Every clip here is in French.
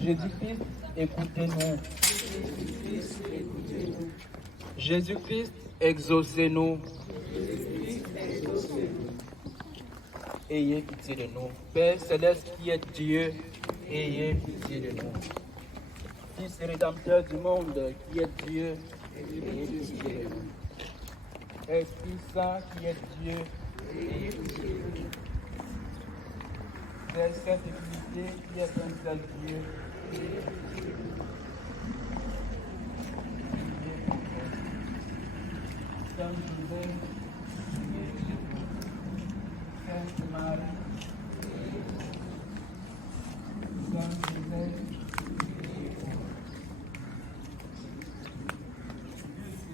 Jésus-Christ, écoutez-nous. Jésus-Christ, exaucez-nous. Ayez pitié de nous. Père céleste qui est Dieu, ayez pitié de nous. Fils et rédempteur du monde qui est Dieu, ayez pitié de nous. Esprit Saint qui est Dieu, ayez pitié de nous. Père Sainte Trinité qui est un seul Dieu, ayez pitié de nous. Saint Joseph, Sainte Marie, Saint Joseph,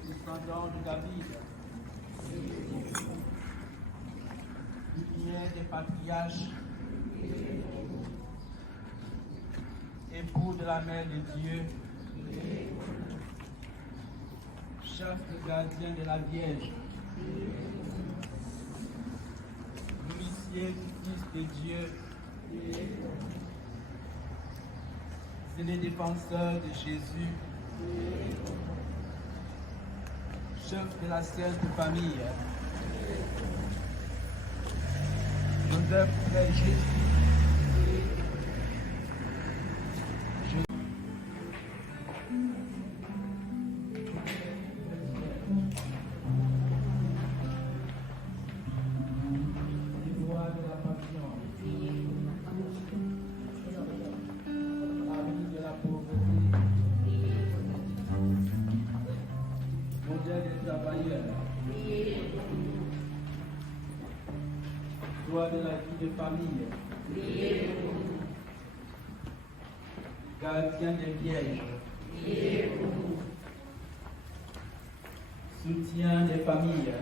descendant de David, lumière des patriarches, époux de la mère de Dieu, chaste gardien de la Vierge, l'huissier du Fils de Dieu, c'est le défenseur de Jésus, chef de la Sainte Famille, Joseph très juste, Toi de la vie de famille, gardien des vierges, soutien des familles,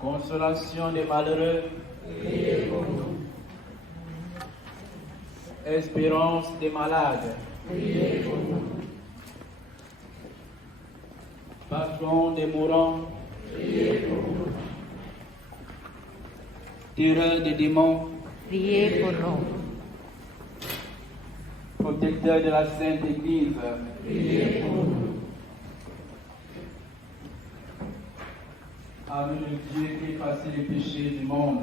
consolation des malheureux, espérance des malades, patron des mourants, terreur des démons, Priez pour nous. protecteur de la Sainte Église, Priez pour nous. Âme de Dieu qui efface les péchés du monde,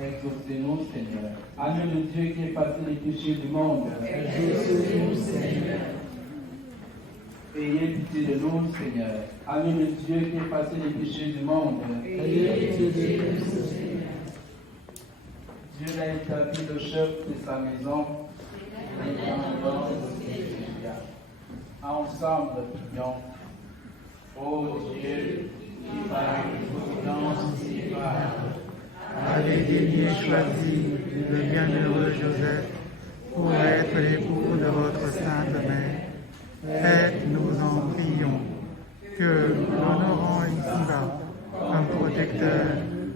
exaucez-nous, Seigneur. Âme de Dieu qui efface les péchés du monde, Exaucez-nous, Seigneur. ayez pitié de nous, Seigneur. Âme de Dieu qui efface les péchés du monde, Ayez pitié de nous, Seigneur. Dieu a établi le chef de sa maison. Ensemble, prions. Ô Dieu, qui par une providence inébranlable avait délié choisi le bienheureux Joseph pour être l'époux de votre sainte mère, faites-nous en prions que, l'honorant ici-bas comme protecteur,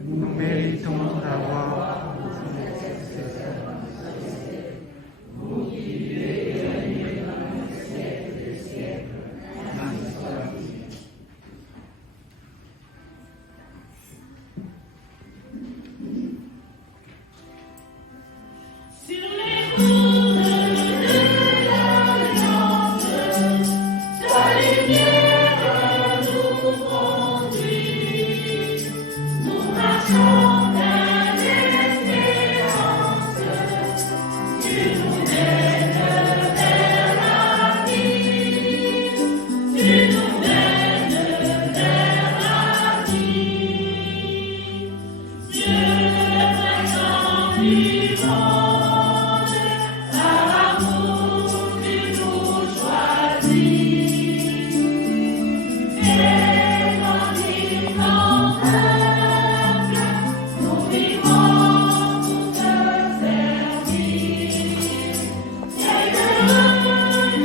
nous méritons d'avoir vous qui vivez et régnez dans le siècle des siècles. Ainsi soit-il. Sur les routes de l'Alliance, ta lumière nous conduit. Nous marchons pleins d'espérance. Tu nous mènes vers la vie. Tu nous mènes vers la vie. Dieu, présent du monde, par amour tu nous choisis. Et grandis ton peuple, nous vivons pour te servir. Seigneur,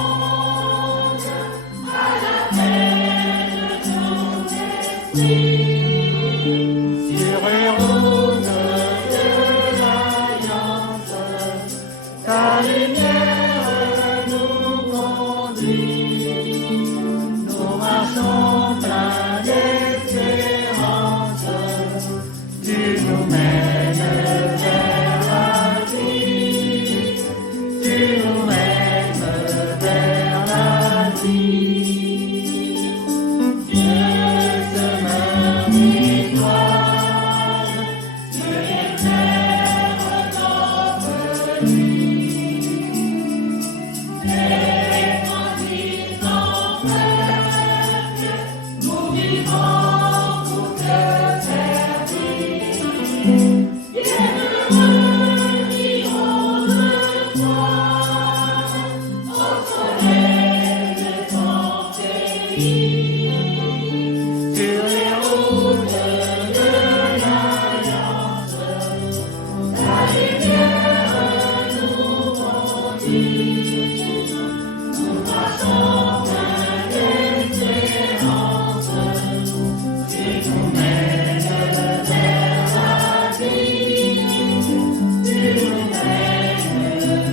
miséricorde, à l'appel de ton esprit. Sur les routes de l'Alliance, ta lumière nous conduit. Nous marchons pleins d'espérance. vivants pour te servir. Bienheureux qui ont le toi, au soleil de ton pays. Sur les routes de l'Alliance, ta lumière nous conduit. Nous marchons plein d'espérance, tu nous mènes vers la vie, tu nous mènes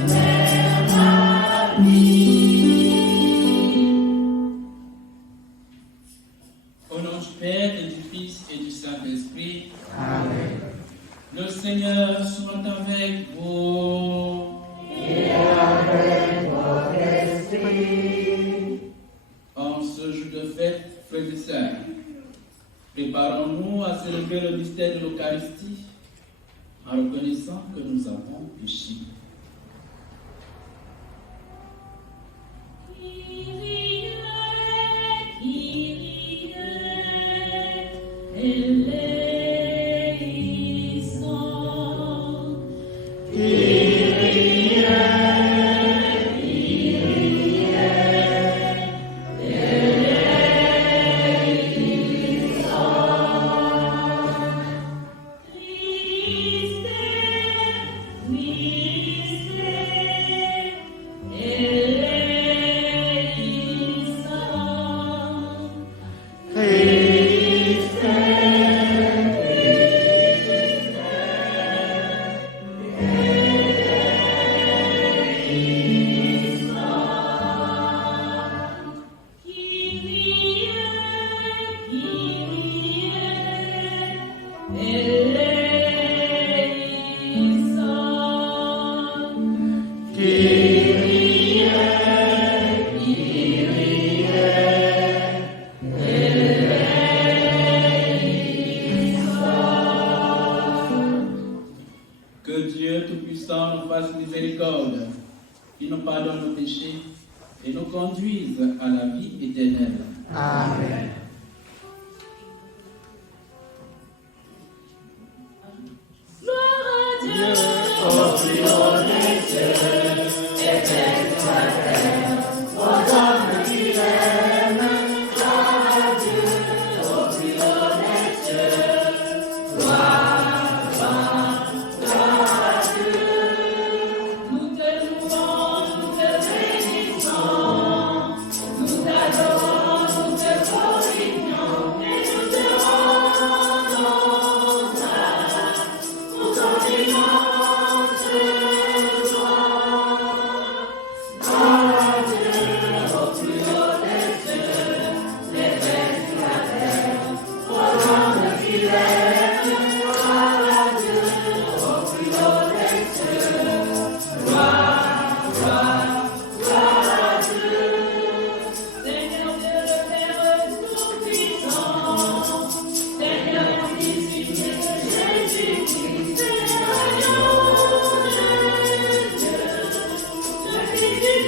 vers la vie. Au nom du Père et du Fils et du Saint-Esprit, Amen. le Seigneur soit avec vous. Et avec votre esprit. En ce jour de fête, frères et sœurs, préparons-nous à célébrer le mystère de l'Eucharistie en reconnaissant que nous avons péché. Que Dieu Tout-Puissant nous fasse miséricorde, qu'il nous pardonne nos péchés et nous conduise à la vie éternelle. Amen. Gloire à Dieu, Au plus haut des cieux, et paix sur la terre, aux hommes qui l'aiment. Gloire à Dieu, au plus haut des cieux. Gloire, gloire, gloire à Dieu. nous te louons, nous te bénissons, nous t'adorons, nous te glorifions et nous te rendons grâce pour ton immense gloire. Gloire à Dieu, au plus haut des cieux, et paix sur la terre, aux hommes qui l'aiment. Gloire à Dieu, au plus haut des cieux. Gloire, gloire, gloire à Dieu. Seigneur Dieu, le Père Tout-Puissant, Seigneur Fils unique de Jésus-Christ, Seigneur agneau de Dieu, le Fils du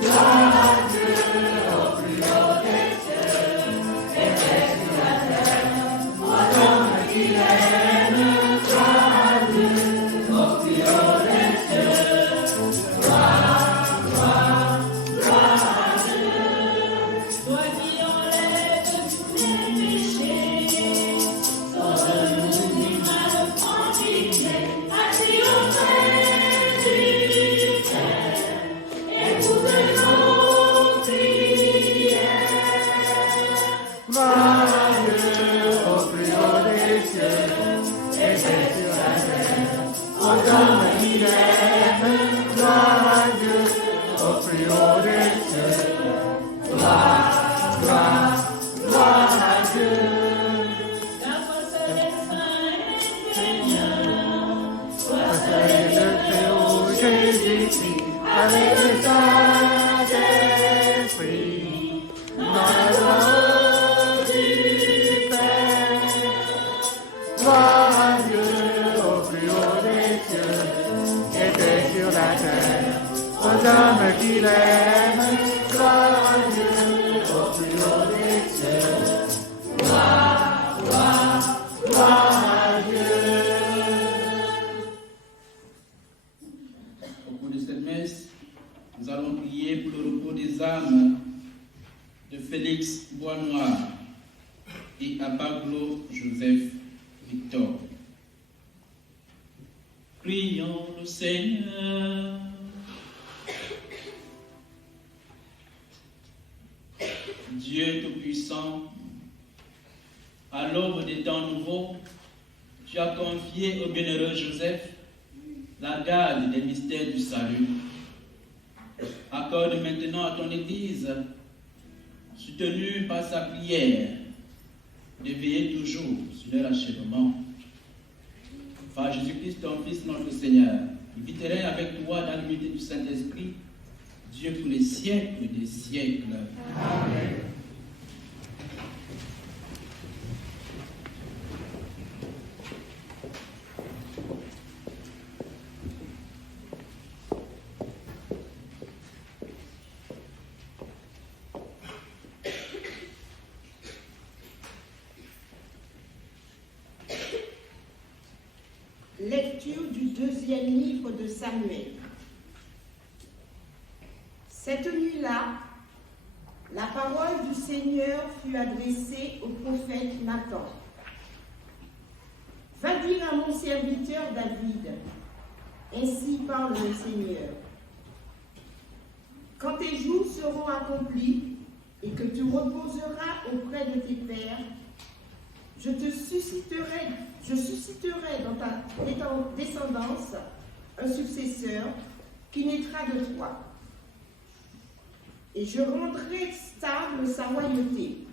Gloire à Dieu, au plus haut des cieux, et paix sur la terre, aux hommes qui l'aiment. Gloire à Dieu, au plus haut des cieux. Gloire, gloire, gloire à Dieu. Toi qui enlèves tous les péchés, sauve-nous du mal pratiqué, assis auprès du Père, écoute nos prières. Gloire à Dieu, au plus haut des cieux, et paix sur la terre, aux hommes qui l'aiment. Gloire à Dieu, au plus haut des cieux. Gloire, gloire, gloire à Dieu. La force des saints et Seigneur, sois Sois le Très-Haut Jésus-Christ, avec le Saint-Esprit, dans la gloire du Père. Gloire à Dieu, au plus haut des cieux, et paix sur la terre, aux hommes qui l'aiment. Gloire baptême de Félix Boisnoir et Abaglo Joseph Victor. Prions le Seigneur. Dieu Tout-Puissant, à l'aube des temps nouveaux, tu as confié au bienheureux Joseph la garde des mystères du salut. Accorde maintenant à ton Église, soutenue par sa prière, de veiller toujours sur leur achèvement. Par Jésus-Christ, ton Fils, notre Seigneur, qui vit avec toi dans l'unité du Saint-Esprit, Dieu pour les siècles des siècles. Amen. Lecture du deuxième livre de Samuel. Cette nuit-là, la parole du Seigneur fut adressée au prophète Nathan. Va dire à mon serviteur David, ainsi parle le Seigneur. Quand tes jours seront accomplis et que tu reposeras auprès de tes pères, je susciterai dans ta descendance un successeur qui naîtra de toi. Et je rendrai stable sa royauté.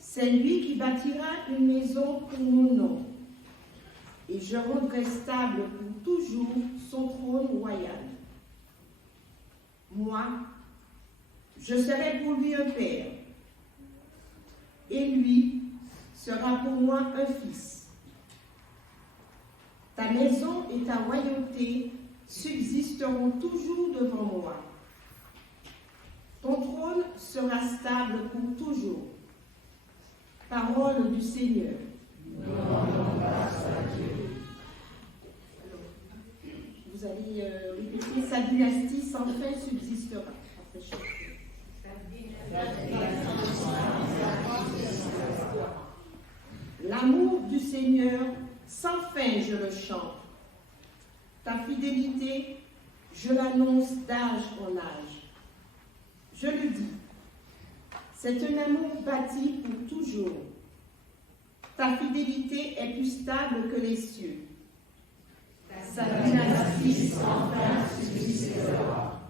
C'est lui qui bâtira une maison pour mon nom. Et je rendrai stable pour toujours son trône royal. Moi, je serai pour lui un père. Et lui sera pour moi un fils. Ta maison et ta royauté subsisteront toujours devant moi. Ton trône sera stable pour toujours. Parole du Seigneur. Vous allez répéter, sa dynastie sans fin subsistera. L'amour du Seigneur, sans fin je le chante. Ta fidélité, je l'annonce d'âge en âge. Je le dis, c'est un amour bâti pour toujours. Ta fidélité est plus stable que les cieux. Sa dynastie sans fin subsistera.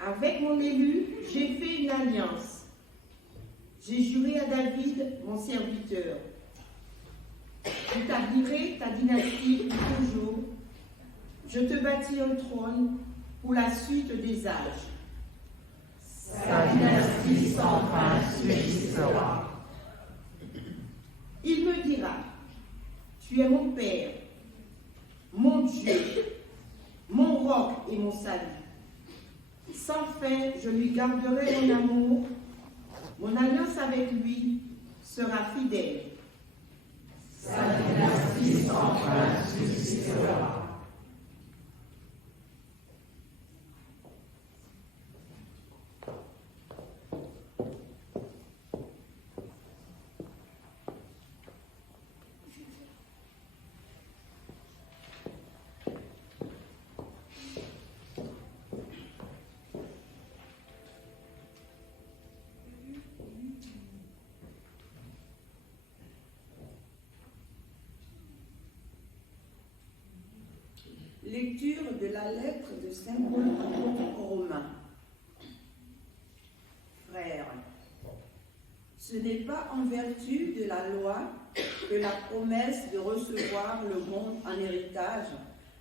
Avec mon élu, j'ai fait une alliance. J'ai juré à David, mon serviteur. J'établirai ta dynastie pour toujours. Je te bâtis un trône pour la suite des âges. Sa dynastie sans fin subsistera. Il me dira, tu es mon Père, mon Dieu, mon roc et mon salut. Sans fin, je lui garderai mon amour. Mon alliance avec lui sera fidèle. Sa dynastie sans fin subsistera. Lecture de la lettre de Saint Paul aux Romains. Frères, ce n'est pas en vertu de la loi que la promesse de recevoir le monde en héritage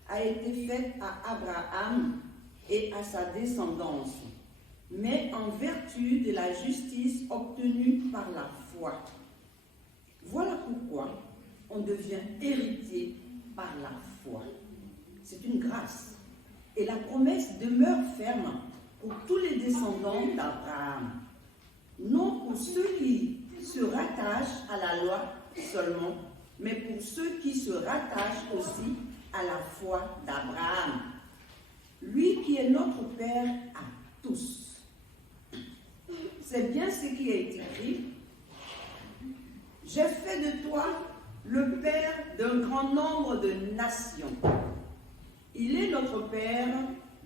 a été faite à Abraham et à sa descendance, mais en vertu de la justice obtenue par la foi. Voilà pourquoi on devient héritier par la foi. C'est une grâce. Et la promesse demeure ferme pour tous les descendants d'Abraham. Non pour ceux qui se rattachent à la loi seulement, mais pour ceux qui se rattachent aussi à la foi d'Abraham. lui qui est notre Père à tous. C'est bien ce qui est écrit. J'ai fait de toi le Père d'un grand nombre de nations. Il est notre Père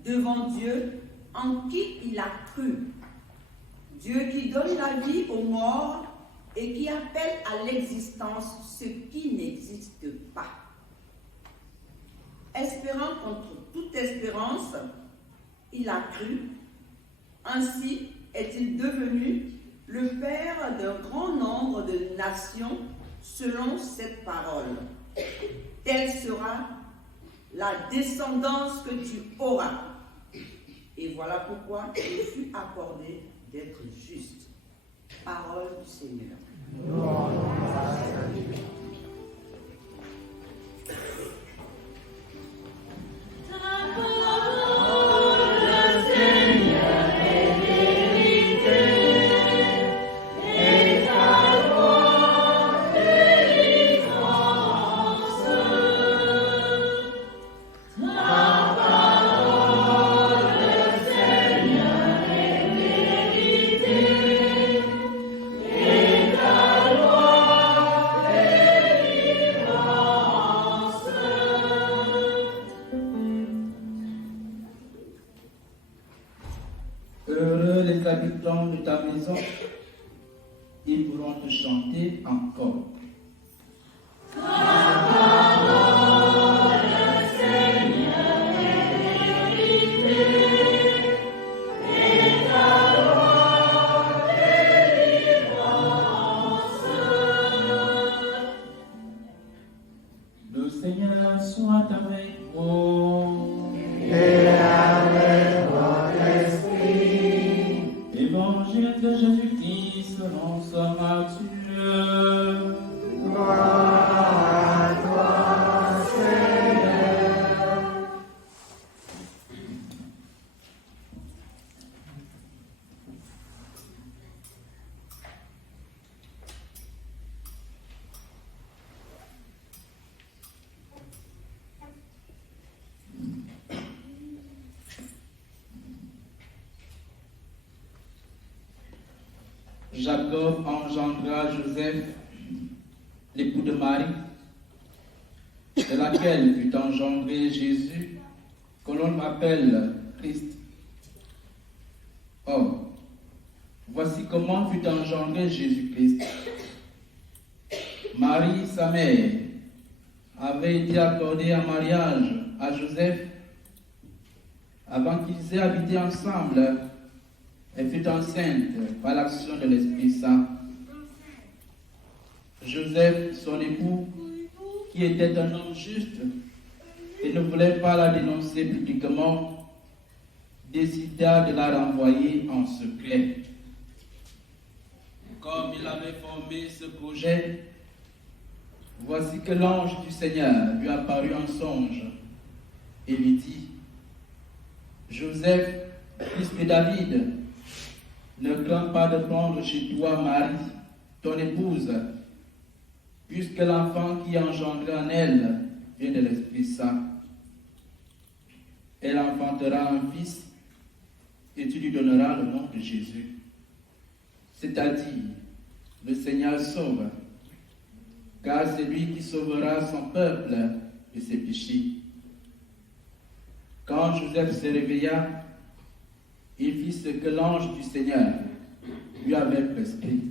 devant Dieu en qui il a cru. Dieu qui donne la vie aux morts et qui appelle à l'existence ce qui n'existe pas. Espérant contre toute espérance, il a cru. Ainsi est-il devenu le Père d'un grand nombre de nations selon cette parole. Telle sera la descendance que tu auras. Et voilà pourquoi il fut accordé d'être juste. Parole du Seigneur. Heureux les habitants de ta maison, ils pourront te chanter encore. Le Seigneur soit avec vous. Et avec votre esprit. Évangile de Jésus-Christ selon saint Matthieu. Gloire à toi, Seigneur. Jacob engendra Joseph, l'époux de Marie, de laquelle fut engendré Jésus, que l'on appelle Christ. Or, voici comment fut engendré Jésus-Christ. Marie, sa mère, avait été accordée en mariage à Joseph avant qu'ils aient habité ensemble. Elle fut enceinte par l'action de l'Esprit Saint. Joseph, son époux, qui était un homme juste et ne voulait pas la dénoncer publiquement, décida de la renvoyer en secret. Comme il avait formé ce projet, voici que l'ange du Seigneur lui apparut en songe et lui dit: Joseph, fils de David, ne crains pas de prendre chez toi Marie, ton épouse, puisque l'enfant qui est engendré en elle vient de l'Esprit Saint. Elle enfantera un fils, et tu lui donneras le nom de Jésus, c'est-à-dire le Seigneur sauve, car c'est lui qui sauvera son peuple de ses péchés. Quand Joseph se réveilla, il fit ce que l'ange du Seigneur lui avait prescrit.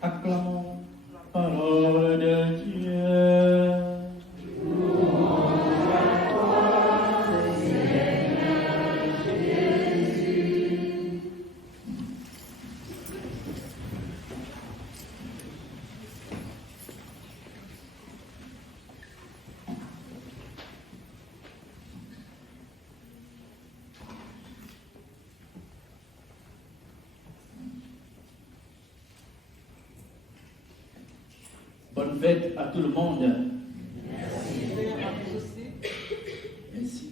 Acclamons la parole de Dieu. Bonne fête à tout le monde. Merci.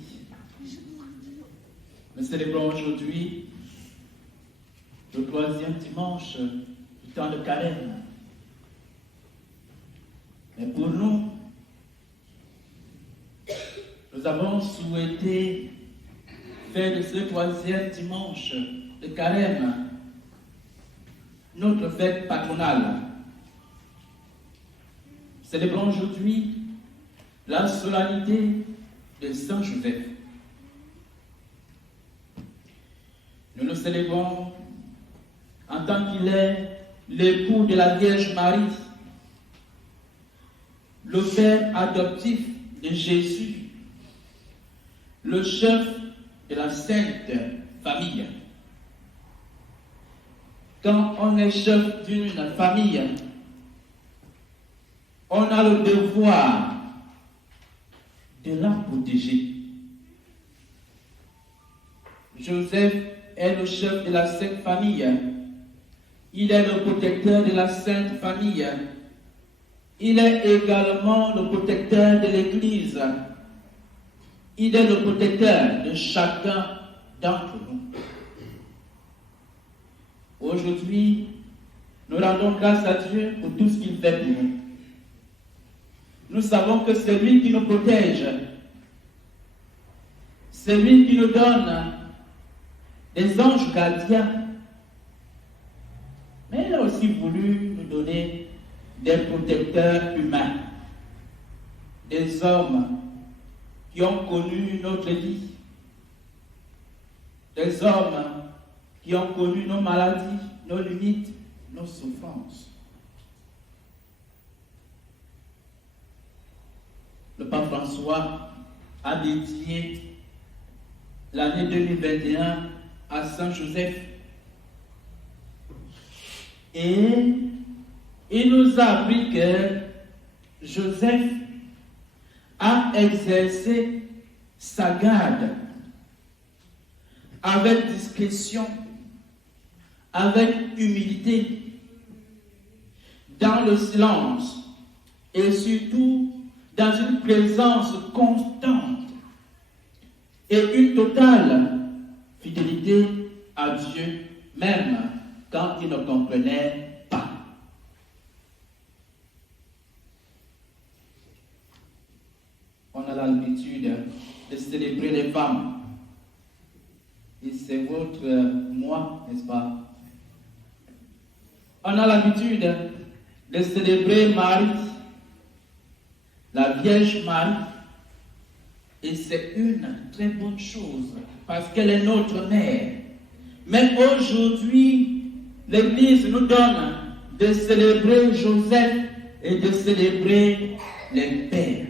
Nous célébrons aujourd'hui le 3e dimanche du temps de carême. Mais pour nous, nous avons souhaité faire de ce 3e dimanche de Carême notre fête patronale. Célébrons aujourd'hui la solennité de Saint Joseph. Nous le célébrons en tant qu'il est l'époux de la Vierge Marie, le père adoptif de Jésus, le chef de la Sainte Famille. Quand on est chef d'une famille, on a le devoir de la protéger. Joseph est le chef de la Sainte Famille. Il est le protecteur de la Sainte Famille. Il est également le protecteur de l'Église. Il est le protecteur de chacun d'entre nous. Aujourd'hui, nous rendons grâce à Dieu pour tout ce qu'il fait pour nous. Nous savons que c'est lui qui nous protège. C'est lui qui nous donne des anges gardiens. Mais il a aussi voulu nous donner des protecteurs humains, des hommes qui ont connu notre vie, des hommes qui ont connu nos maladies, nos limites, nos souffrances. Le pape François a dédié l'année 2021 à Saint Joseph. Et il nous a appris que Joseph a exercé sa garde avec discrétion, avec humilité, dans le silence et surtout dans une présence constante et une totale fidélité à Dieu, même quand il ne comprenait pas. On a l'habitude de célébrer les femmes. Et c'est votre mois, n'est-ce pas? On a l'habitude de célébrer Marie, la Vierge Marie. Et c'est une très bonne chose, parce qu'elle est notre mère. Mais aujourd'hui, l'Église nous donne de célébrer Joseph et de célébrer les pères.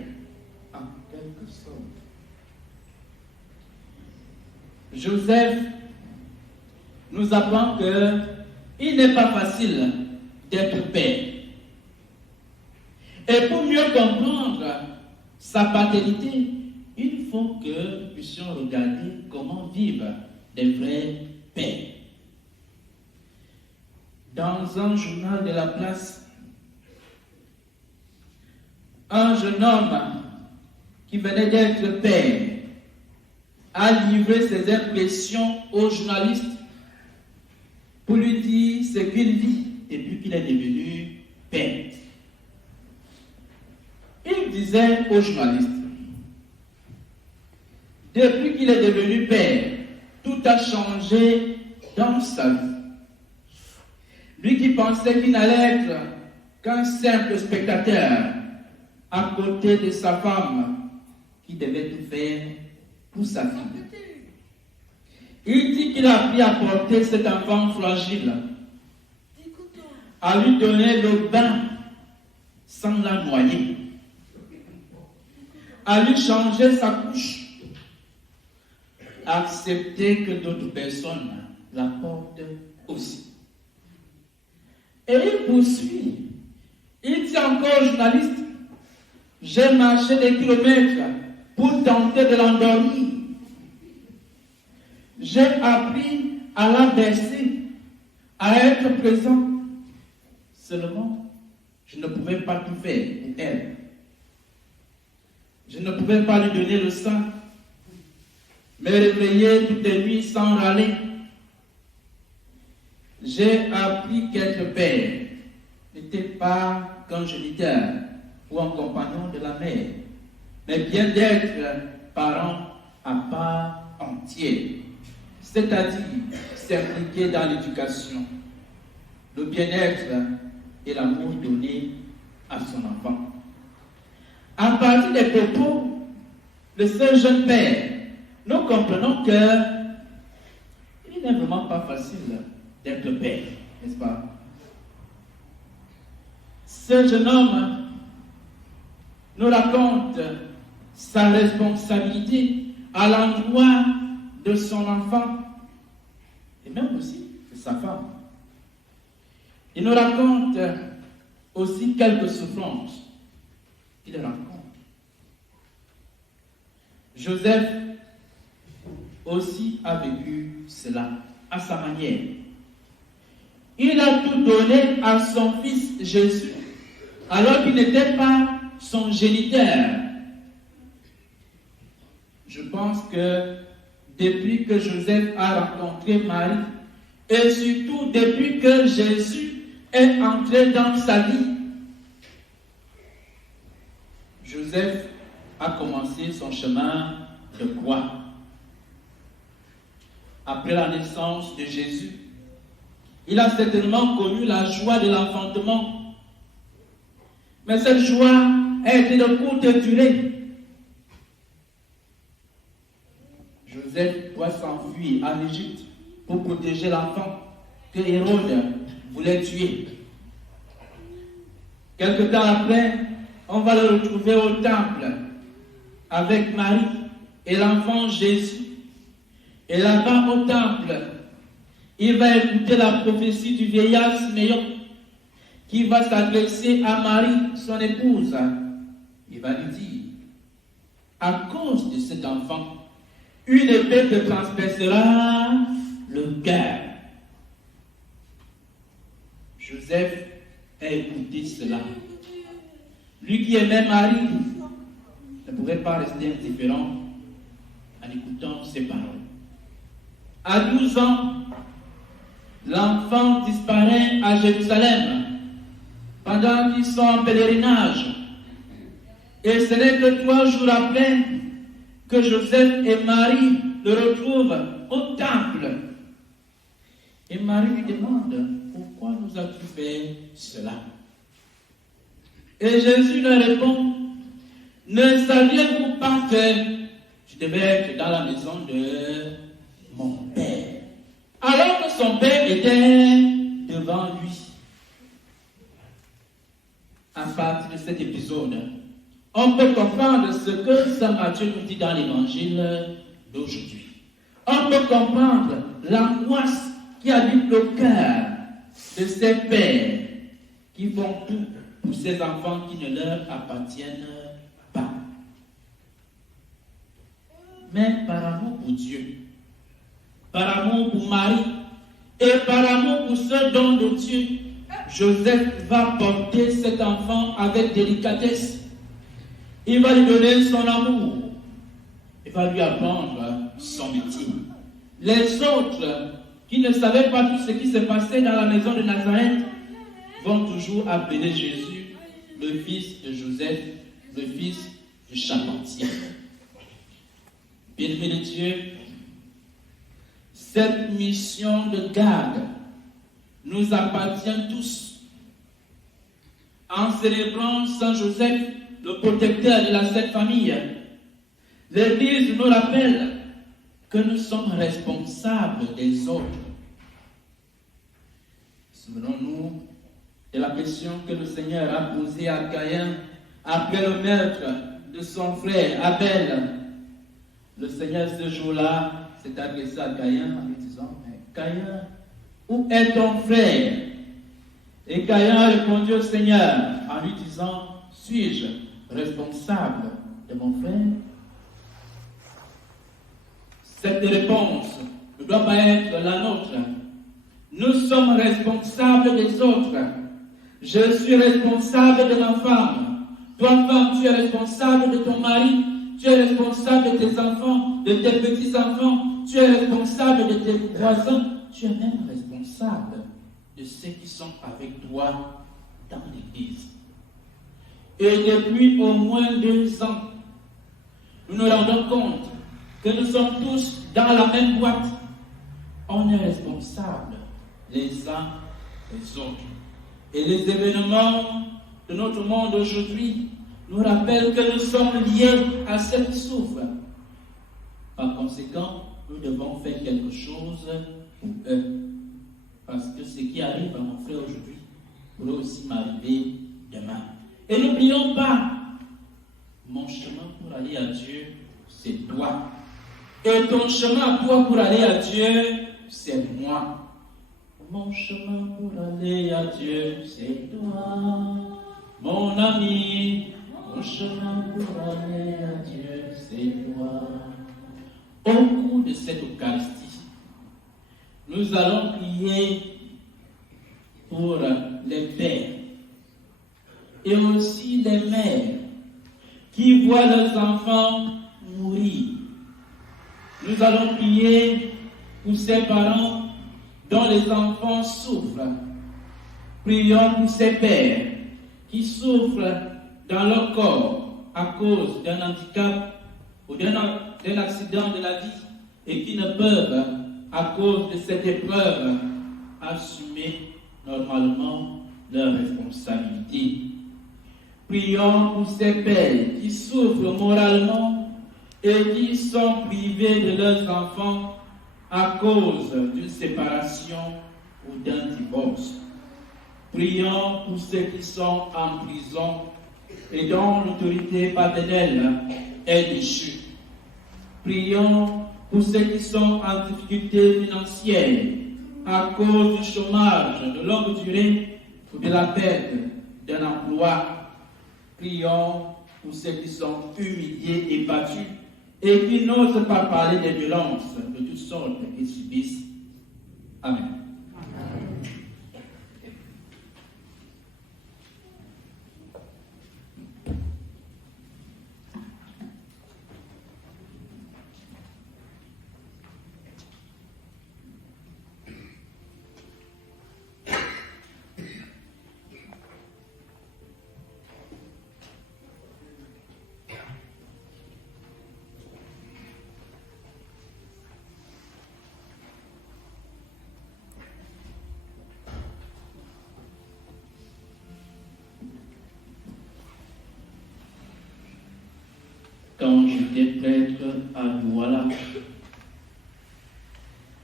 En quelque sorte. Joseph nous apprend qu'il n'est pas facile d'être père. Et pour mieux comprendre sa paternité, il faut que nous puissions regarder comment vivent des vrais pères. Dans un journal de la place, un jeune homme qui venait d'être père a livré ses impressions au journaliste pour lui dire ce qu'il vit depuis qu'il est devenu père. Il disait au journaliste: depuis qu'il est devenu père, tout a changé dans sa vie. Lui qui pensait qu'il n'allait être qu'un simple spectateur à côté de sa femme qui devait tout faire pour sa fille. Il dit qu'il a appris à porter cet enfant fragile, à lui donner le bain sans la noyer, à lui changer sa couche, à accepter que d'autres personnes la portent aussi. Et il poursuit. Il dit encore au journaliste: j'ai marché des kilomètres pour tenter de l'endormir. J'ai appris à la bercer, à être présent. Seulement, je ne pouvais pas tout faire pour elle. Je ne pouvais pas lui donner le sein, me réveiller toutes les nuits sans râler. J'ai appris qu'être père n'était pas qu'un géniteur ou un compagnon de la mère, mais bien d'être parent à part entière, c'est-à-dire s'impliquer dans l'éducation, le bien-être et l'amour donné à son enfant. À partir des propos de ce jeune père, nous comprenons que il n'est vraiment pas facile d'être père, n'est-ce pas? Ce jeune homme nous raconte sa responsabilité à l'endroit de son enfant et même aussi de sa femme. Il nous raconte aussi quelques souffrances qu'il rencontre. Joseph aussi a vécu cela à sa manière. Il a tout donné à son fils Jésus alors qu'il n'était pas son géniteur. Je pense que depuis que Joseph a rencontré Marie et surtout depuis que Jésus est entré dans sa vie, Joseph a commencé son chemin de croix. Après la naissance de Jésus, il a certainement connu la joie de l'enfantement. Mais cette joie a été de courte durée. Joseph doit s'enfuir en Égypte pour protéger l'enfant que Hérode voulait tuer. Quelque temps après, on va le retrouver au temple avec Marie et l'enfant Jésus. Et là-bas au temple, il va écouter la prophétie du vieillard Siméon qui va s'adresser à Marie, son épouse. Il va lui dire, à cause de cet enfant, une épée te transpercera le cœur. Joseph a écouté cela. Lui qui aimait Marie ne pouvait pas rester indifférent en écoutant ces paroles. À 12 ans, l'enfant disparaît à Jérusalem pendant qu'ils sont en pèlerinage. Et ce n'est que 3 jours après que Joseph et Marie le retrouvent au temple. Et Marie lui demande, pourquoi nous as-tu fait cela? Et Jésus leur répond, ne saviez-vous pas que je devais être dans la maison de mon père? Alors que son père était devant lui. À partir de cet épisode, on peut comprendre ce que Saint Matthieu nous dit dans l'évangile d'aujourd'hui. On peut comprendre l'angoisse qui habite le cœur de ces pères qui font tout pour ces enfants qui ne leur appartiennent pas. Mais par amour pour Dieu, par amour pour Marie et par amour pour ce don de Dieu, Joseph va porter cet enfant avec délicatesse. Il va lui donner son amour. Il va lui apprendre son métier. Les autres qui ne savaient pas tout ce qui se passait dans la maison de Nazareth vont toujours appeler Jésus le fils de Joseph, le fils du charpentier. Bien-aimé de Dieu, cette mission de garde nous appartient tous. En célébrant Saint Joseph, le protecteur de la Sainte Famille, l'Église nous rappelle que nous sommes responsables des autres. Souvenons-nous de la question que le Seigneur a posée à Caïn après le meurtre de son frère Abel. Le Seigneur ce jour-là s'est adressé à Caïn en lui disant, Caïn, où est ton frère? Et Caïn a répondu au Seigneur en lui disant, suis-je responsable de mon frère? Cette réponse ne doit pas être la nôtre. Nous sommes responsables des autres. Je suis responsable de ma femme. Toi, femme, tu es responsable de ton mari. Tu es responsable de tes enfants, de tes petits-enfants. Tu es responsable de tes voisins. Tu es même responsable de ceux qui sont avec toi dans l'église. Et depuis au moins 2 ans, nous nous rendons compte que nous sommes tous dans la même boîte. On est responsables les uns les autres. Et les événements de notre monde aujourd'hui nous rappellent que nous sommes liés à ceux qui souffrent. Par conséquent, nous devons faire quelque chose pour eux. Parce que ce qui arrive à mon frère aujourd'hui pourrait aussi m'arriver demain. Et n'oublions pas, mon chemin pour aller à Dieu, c'est toi. Et ton chemin à toi pour aller à Dieu, c'est moi. Mon chemin pour aller à Dieu, c'est toi. Mon ami, mon chemin pour aller à Dieu, c'est toi. Au cours de cette Eucharistie, nous allons prier pour les pères et aussi les mères qui voient leurs enfants mourir. Nous allons prier pour ces parents dont les enfants souffrent. Prions pour ces pères qui souffrent dans leur corps à cause d'un handicap ou d'un accident de la vie et qui ne peuvent, à cause de cette épreuve, assumer normalement leurs responsabilités. Prions pour ces pères qui souffrent moralement et qui sont privés de leurs enfants à cause d'une séparation ou d'un divorce. Prions pour ceux qui sont en prison et dont l'autorité paternelle est déchue. Prions pour ceux qui sont en difficulté financière à cause du chômage de longue durée ou de la perte d'un emploi. Prions pour ceux qui sont humiliés et battus et qui n'osent pas parler des violences de toutes sortes qu'ils subissent. Amen. Quand j'étais prêtre à Douala,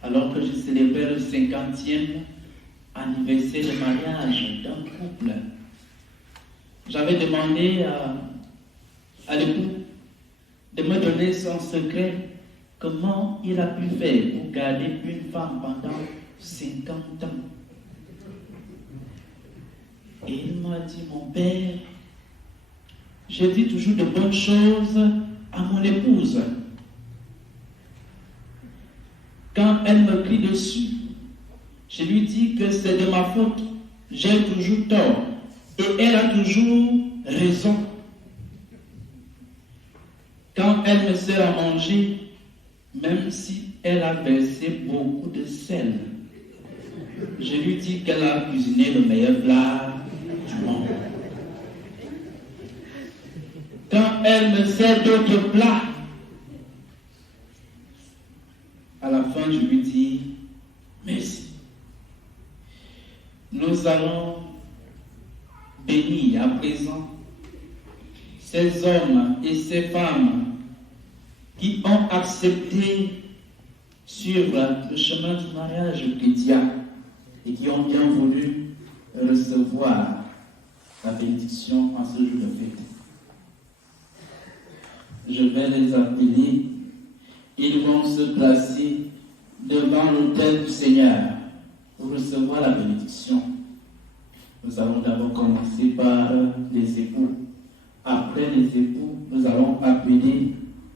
alors que je célébrais le 50e anniversaire de mariage d'un couple, j'avais demandé à l'époux de me donner son secret, comment il a pu faire pour garder une femme pendant 50 ans. Et il m'a dit, mon père, je dis toujours de bonnes choses à mon épouse. Quand elle me crie dessus, je lui dis que c'est de ma faute, j'ai toujours tort, et elle a toujours raison. Quand elle me sert à manger, même si elle a versé beaucoup de sel, je lui dis qu'elle a cuisiné le meilleur plat du monde. Quand elle me sert d'autres plats, à la fin je lui dis merci. Nous allons bénir à présent ces hommes et ces femmes qui ont accepté suivre le chemin du mariage chrétien et qui ont bien voulu recevoir la bénédiction en ce jour de fête. Je vais les appeler, ils vont se placer devant l'autel du Seigneur pour recevoir la bénédiction. Nous allons d'abord commencer par les époux. Après les époux, nous allons appeler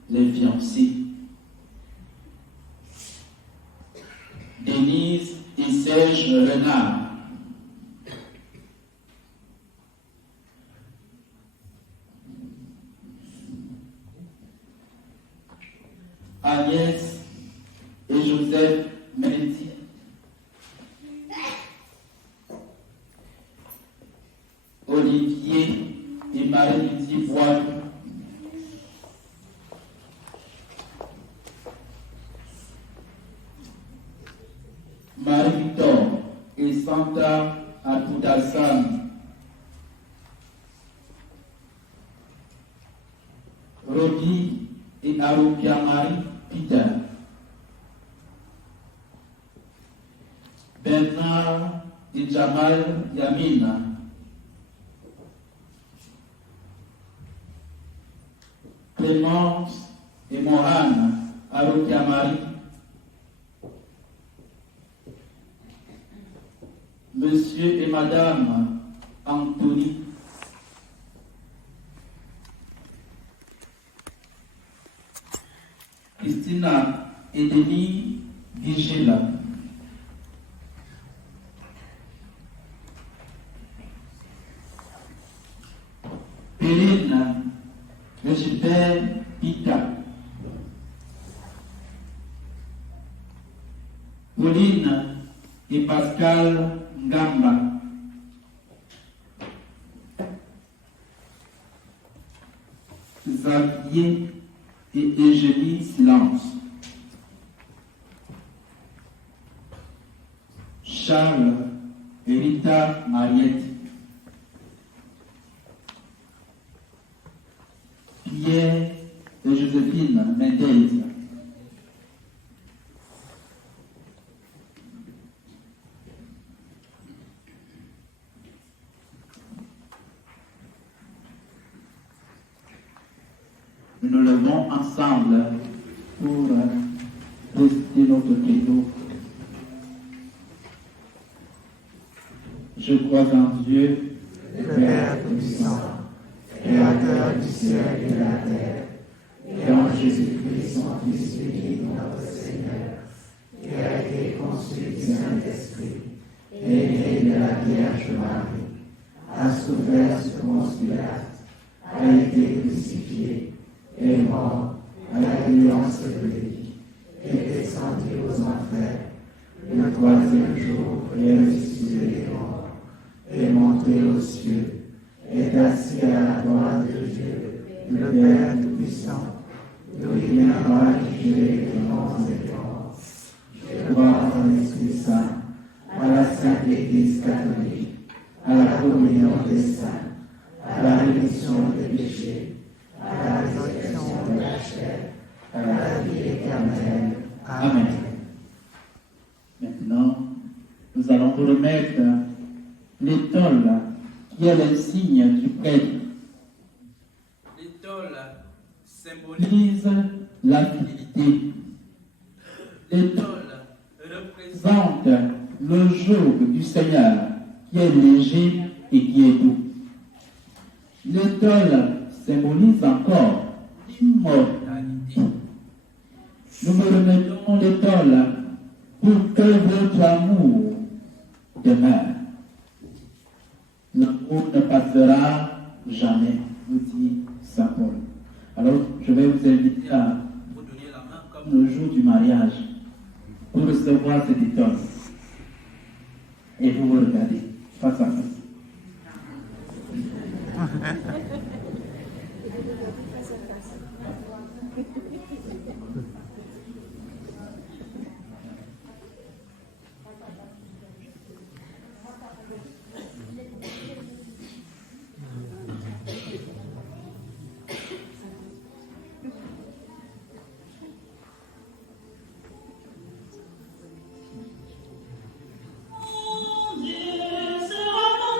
les fiancés. Denise et Serge Renard. Agnès et Joseph Menetti. Olivier et Marie-Lydie Voile. Santa Apudasan, Rodi et Arukia Marie Peter, Bernard et Jamal Yamina, Clémence et Mohana Arukia Marie, Monsieur et Madame Anthony, Christina et Denis Vigila, Perrine et Gilbert Pika, Pauline et Pascal Ngamba, Xavier et Eugénie Silence, Charles et Rita Mariette, Pierre et Joséphine Mendez, nous nous levons ensemble pour réciter notre credo. Je crois en Dieu, le Père puissant, Créateur du ciel et de la terre, et en Jésus-Christ, son Fils unique, notre Seigneur, qui a été conçu du Saint-Esprit, et né de la Vierge Marie, a souffert sous Ponce Pilate, a été crucifié, est mort, a été enseveli, est descendu aux enfers, le troisième jour est ressuscité des morts, est monté aux cieux, est assis à la droite de Dieu, le Père Tout-Puissant, d'où il viendra juger les vivants et les morts. Je crois en l'Esprit Saint, à la Sainte Église catholique, à la communion des saints, à la rémission des péchés, à la résurrection de la chair, à la vie éternelle. Amen. Maintenant, nous allons vous remettre l'étole qui est le signe du prêtre. L'étole symbolise Symbolise la fidélité. L'étole représente présente le jour du Seigneur qui est léger et qui est doux. L'étole symbolise encore l'immortalité. Nous vous remettons l'étole pour que votre amour demeure. L'amour ne passera jamais, nous dit Saint Paul. Alors, je vais vous inviter à vous donner la main comme le jour du mariage pour recevoir cette étole. Et vous vous regardez face à face. Dieu sera mon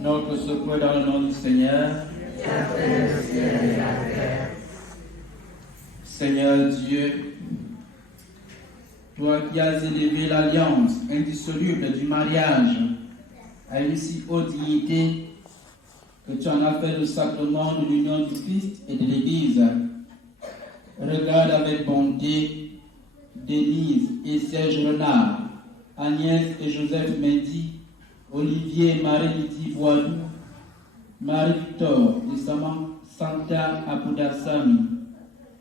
Notre secours dans le nom du Seigneur. Seigneur Dieu, toi qui as élevé l'alliance indissoluble du mariage à une si haute dignité que tu en as fait le sacrement de l'union du Christ et de l'Église, regarde avec bonté Denise et Serge Renard, Agnès et Joseph Mendy, Olivier et Marie-Lydie Boisdoux, Marie-Victor et Santa Apudassami,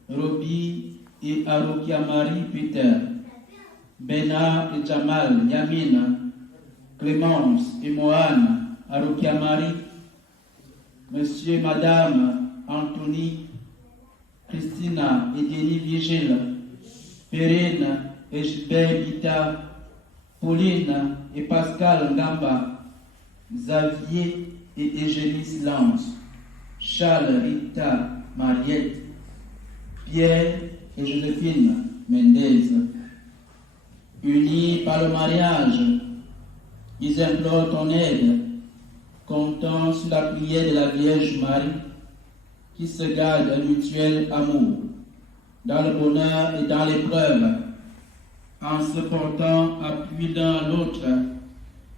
Roby et Arokia Marie-Peter, Bena et Jamal Yamina, Clémence et Mohan, Arokia Marie, Monsieur et Madame Anthony, Christina et Denis Vigile, Perrine et Gilbert Guita, Pauline et Pascal Ngamba, Xavier et Eugénie Lance, Charles, Rita, Mariette, Pierre et Joséphine Mendez. Unis par le mariage, ils implorent ton aide, comptant sur la prière de la Vierge Marie, qui se garde un mutuel amour, dans le bonheur et dans l'épreuve, en se portant appui l'un à l'autre,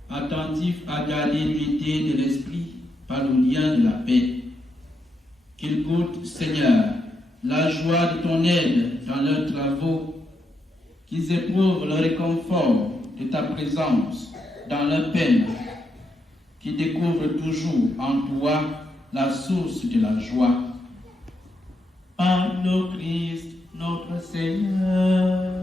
attentifs à garder l'unité de l'esprit par le lien de la paix. Qu'ils goûtent, Seigneur, la joie de ton aide dans leurs travaux, qu'ils éprouvent le réconfort de ta présence dans leurs peines, qu'ils découvrent toujours en toi la source de la joie. Par le Christ, notre Seigneur.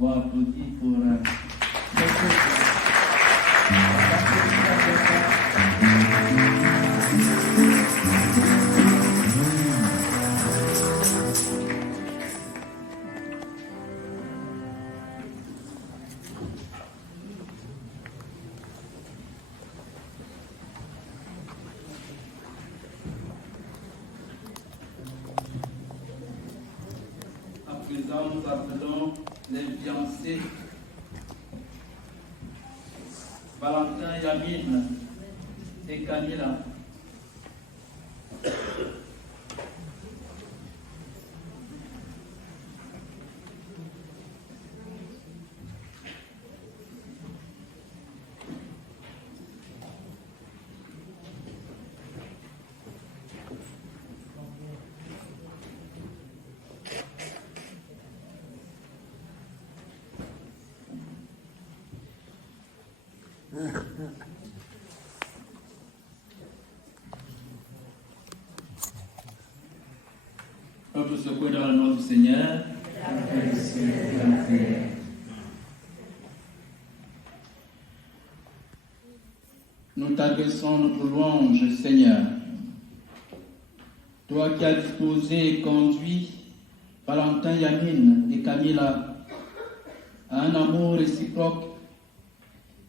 pouvoir applaudir pour nous appelons les fiancés Valentin, Yamine et Camilla. Notre secours dans le nom du Seigneur. Nous t'adressons notre louange, Seigneur. Toi qui as disposé et conduit Valentin, Yamine et Camilla à un amour réciproque,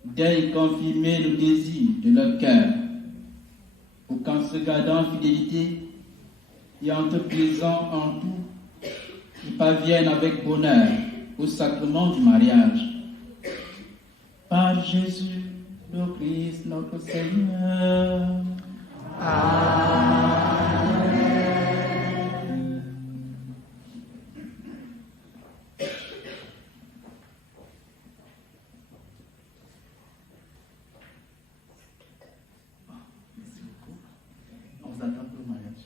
d'aies confirmer le désir de leur cœur, pour qu'en se gardant en fidélité et en te plaisant en tout, ils parviennent avec bonheur au sacrement du mariage. Par Jésus, le Christ, notre Seigneur. Amen. On vous attend pour le mariage.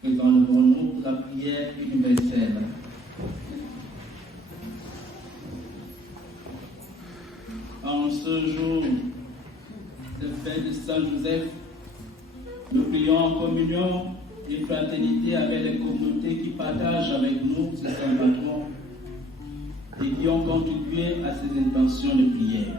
Présent devant nous pour la prière universelle. En ce jour, cette fête de Saint Joseph, nous prions en communion et fraternité avec les communautés qui partagent avec nous ce saint patron et qui ont contribué à ces intentions de prière.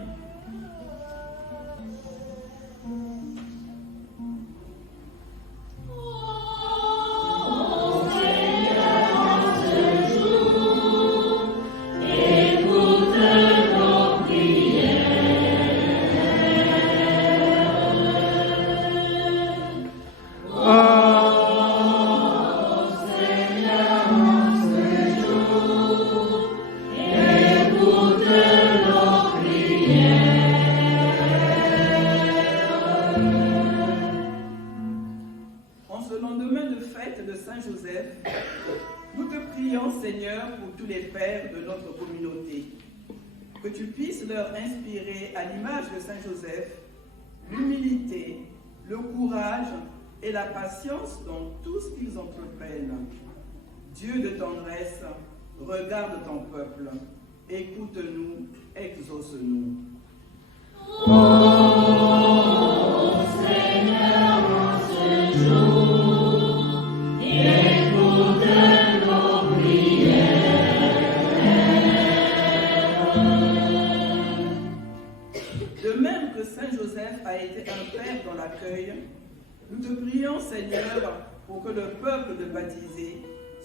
Que tu puisses leur inspirer à l'image de Saint Joseph l'humilité, le courage et la patience dans tout ce qu'ils entreprennent. Dieu de tendresse, regarde ton peuple, écoute-nous, exauce-nous. Ô Seigneur, en ce jour, écoute nos prières. De même que Saint Joseph a été un père dans l'accueil, nous te prions, Seigneur, pour que le peuple de baptisés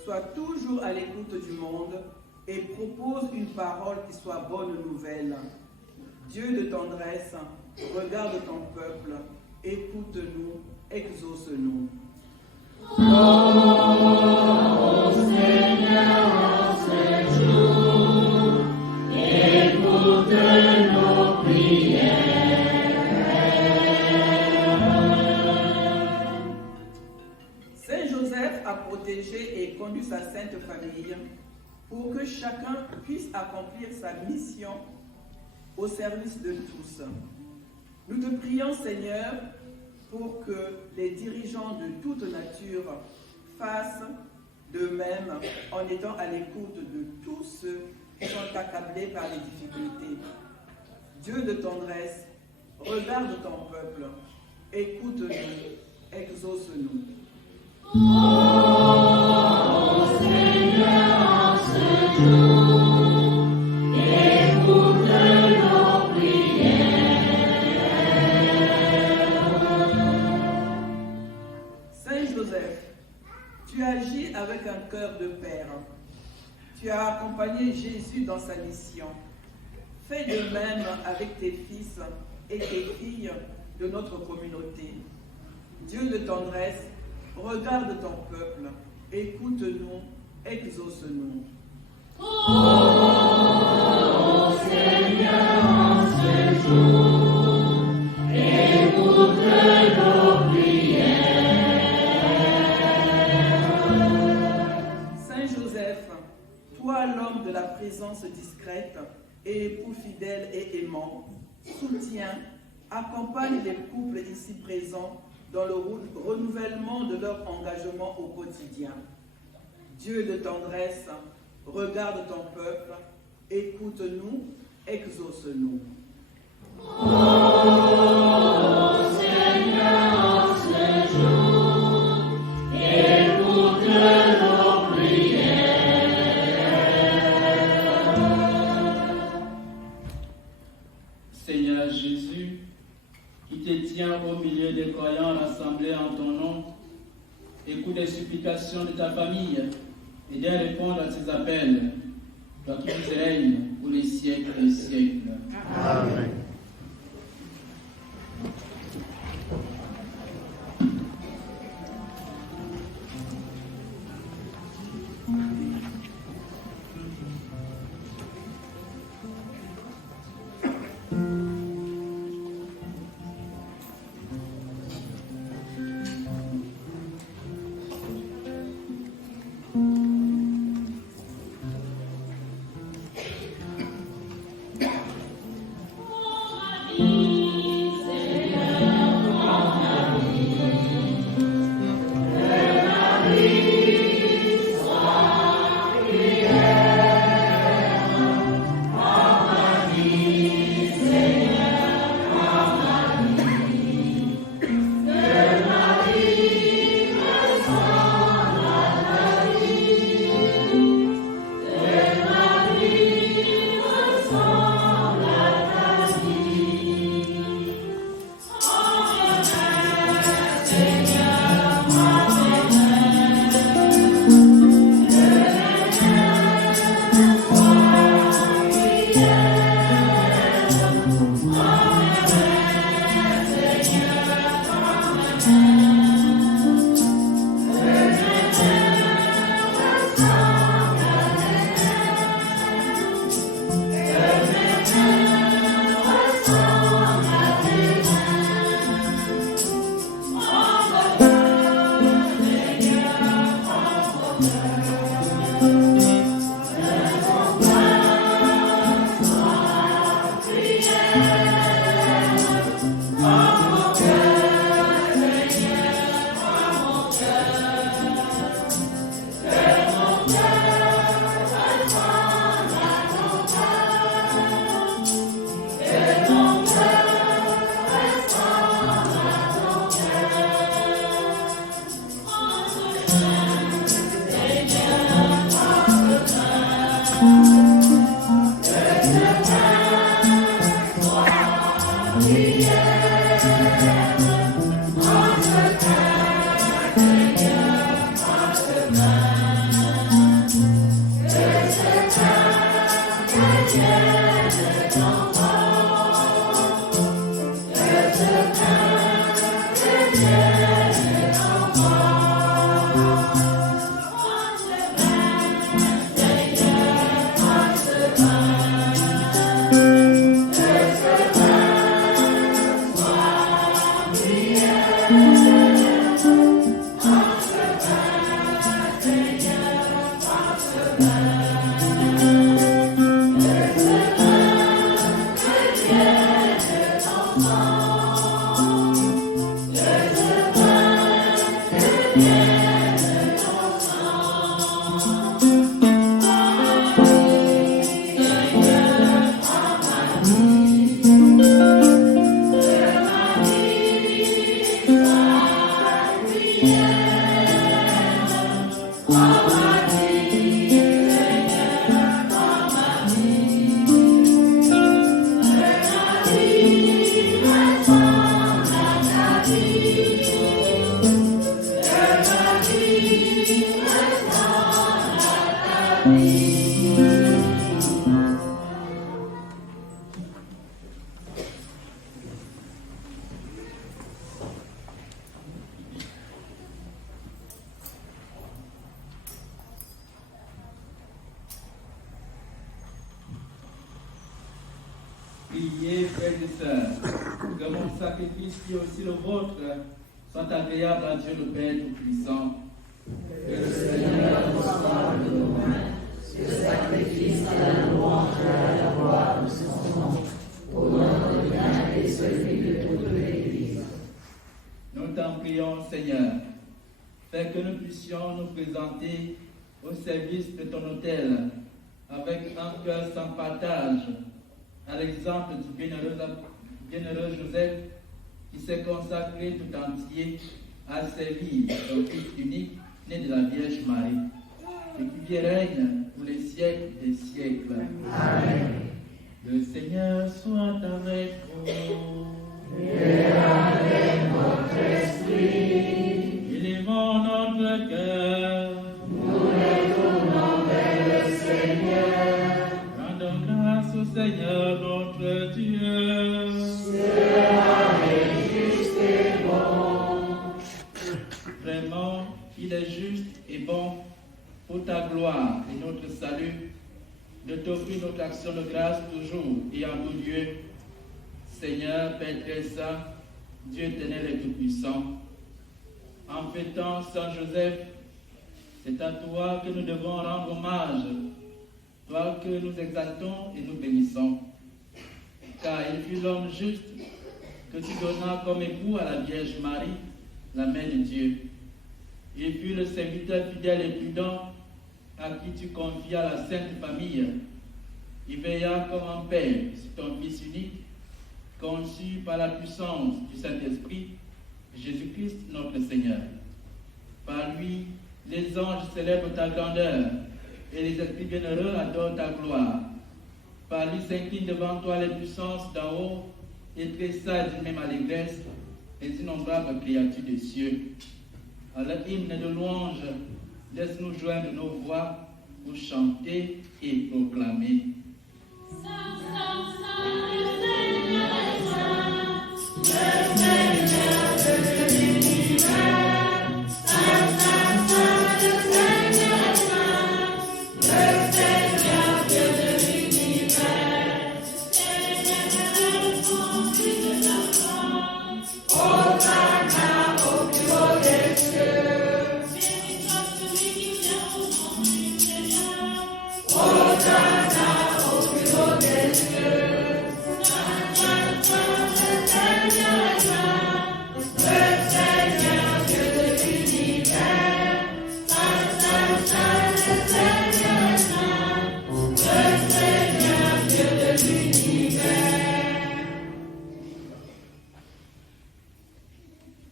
soit toujours à l'écoute du monde et propose une parole qui soit bonne nouvelle. Dieu de tendresse, regarde ton peuple, écoute-nous, exauce-nous. Ô Seigneur, en ce jour, écoute nos prières. Saint Joseph a protégé et conduit sa sainte famille pour que chacun puisse accomplir sa mission au service de tous. Nous te prions, Seigneur, pour que les dirigeants de toute nature fassent de même en étant à l'écoute de tous ceux qui sont accablés par les difficultés. Dieu de tendresse, regarde ton peuple, écoute-nous, exauce-nous. Oh Seigneur, en ce jour, écoute nos prières. Saint Joseph, tu agis avec un cœur de père. Tu as accompagné Jésus dans sa mission. Fais de même avec tes fils et tes filles de notre communauté. Dieu de tendresse, regarde ton peuple, écoute-nous, exauce-nous. Oh Seigneur, en ce jour, écoute nos prières. Saint Joseph, toi l'homme de la présence discrète et époux fidèle et aimant, soutiens, accompagne les couples ici présents dans le renouvellement de leur engagement au quotidien. Dieu de tendresse, regarde ton peuple, écoute-nous, exauce-nous. Oh Seigneur, en ce jour, écoute nos prières. Seigneur Jésus, qui te tiens au milieu des croyants rassemblés en ton nom, écoute les supplications de ta famille et viens répondre à ses appels, toi qui règnes pour les siècles et les siècles. Amen. sacrifices qui est aussi le vôtre sont agréables à Dieu le Père Tout-Puissant. Que le Seigneur reçoive de nos mains ce sacrifice à la louange et à la gloire de son nom, au nom de bien et celui de toute l'Église. Nous t'en prions, Seigneur, fais que nous puissions nous présenter au service de ton autel avec un cœur sans partage, à l'exemple du bienheureux Joseph qui s'est consacré tout entier à servir son Fils unique né de la Vierge Marie et qui vit règne pour les siècles des siècles. Amen. Le Seigneur soit avec vous. Et avec votre esprit, Élevons notre cœur. nous les tournons vers le Seigneur. Rendons grâce au Seigneur notre Dieu. Cela est juste et bon. Vraiment, il est juste et bon pour ta gloire et notre salut de t'offrir notre action de grâce toujours et en tout lieu. Seigneur, Père très saint, Dieu éternel et tout-puissant, en fêtant Saint Joseph, c'est à toi que nous devons rendre hommage, toi que nous exaltons et nous bénissons. Car il fut l'homme juste que tu donnas comme époux à la Vierge Marie, la Mère de Dieu. Il fut le serviteur fidèle et prudent à qui tu confias la Sainte Famille. Il veilla comme un père sur ton Fils unique, conçu par la puissance du Saint-Esprit, Jésus-Christ notre Seigneur. Par lui, les anges célèbrent ta grandeur et les esprits bienheureux adorent ta gloire. Par lui s'inclinent devant toi les puissances d'en haut et tressaillent d'une même allégresse les innombrables créatures des cieux. À l'hymne de louange, laisse-nous joindre nos voix pour chanter et proclamer.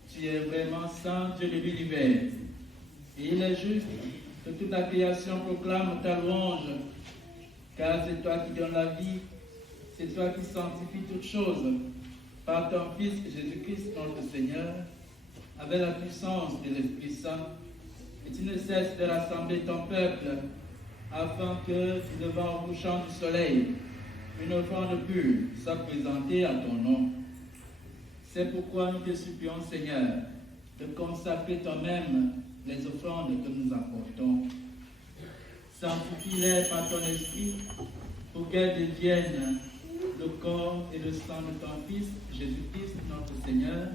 Tu es vraiment saint, Dieu de l'univers. Et il est juste que toute la création proclame ta louange, car c'est toi qui donnes la vie, c'est toi qui sanctifies toutes choses par ton Fils Jésus-Christ notre Seigneur, avec la puissance de l'Esprit Saint. Et tu ne cesses de rassembler ton peuple, afin que, devant le couchant du soleil, une offrande pure soit présentée à ton nom. C'est pourquoi nous te supplions, Seigneur, de consacrer toi-même les offrandes que nous apportons. Sanctifie-les par ton esprit pour qu'elles deviennent le corps et le sang de ton Fils, Jésus-Christ, notre Seigneur,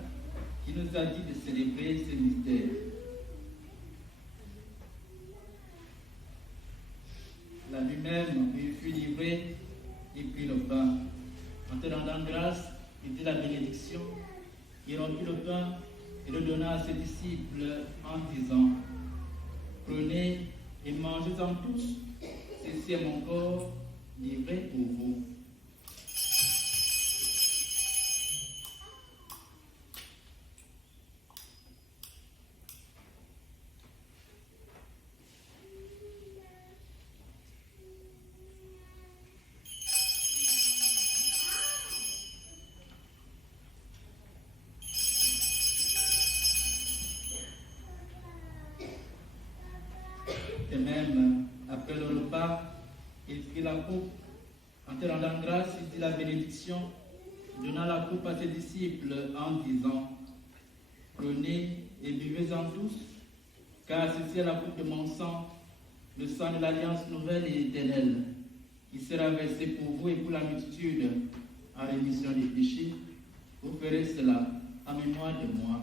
qui nous a dit de célébrer ces mystères. La nuit même, il fut livré et prit le pain. En te rendant grâce, il dit la bénédiction. Il rompit le pain et le donna à ses disciples en disant: Prenez et mangez-en tous, ceci est mon corps livré pour vous. Et même après le repas, il prit la coupe. En te rendant grâce, il dit la bénédiction, donnant la coupe à ses disciples en disant: Prenez et buvez-en tous, car ceci est la coupe de mon sang, le sang de l'alliance nouvelle et éternelle, qui sera versé pour vous et pour la multitude en rémission des péchés. Vous ferez cela en mémoire de moi.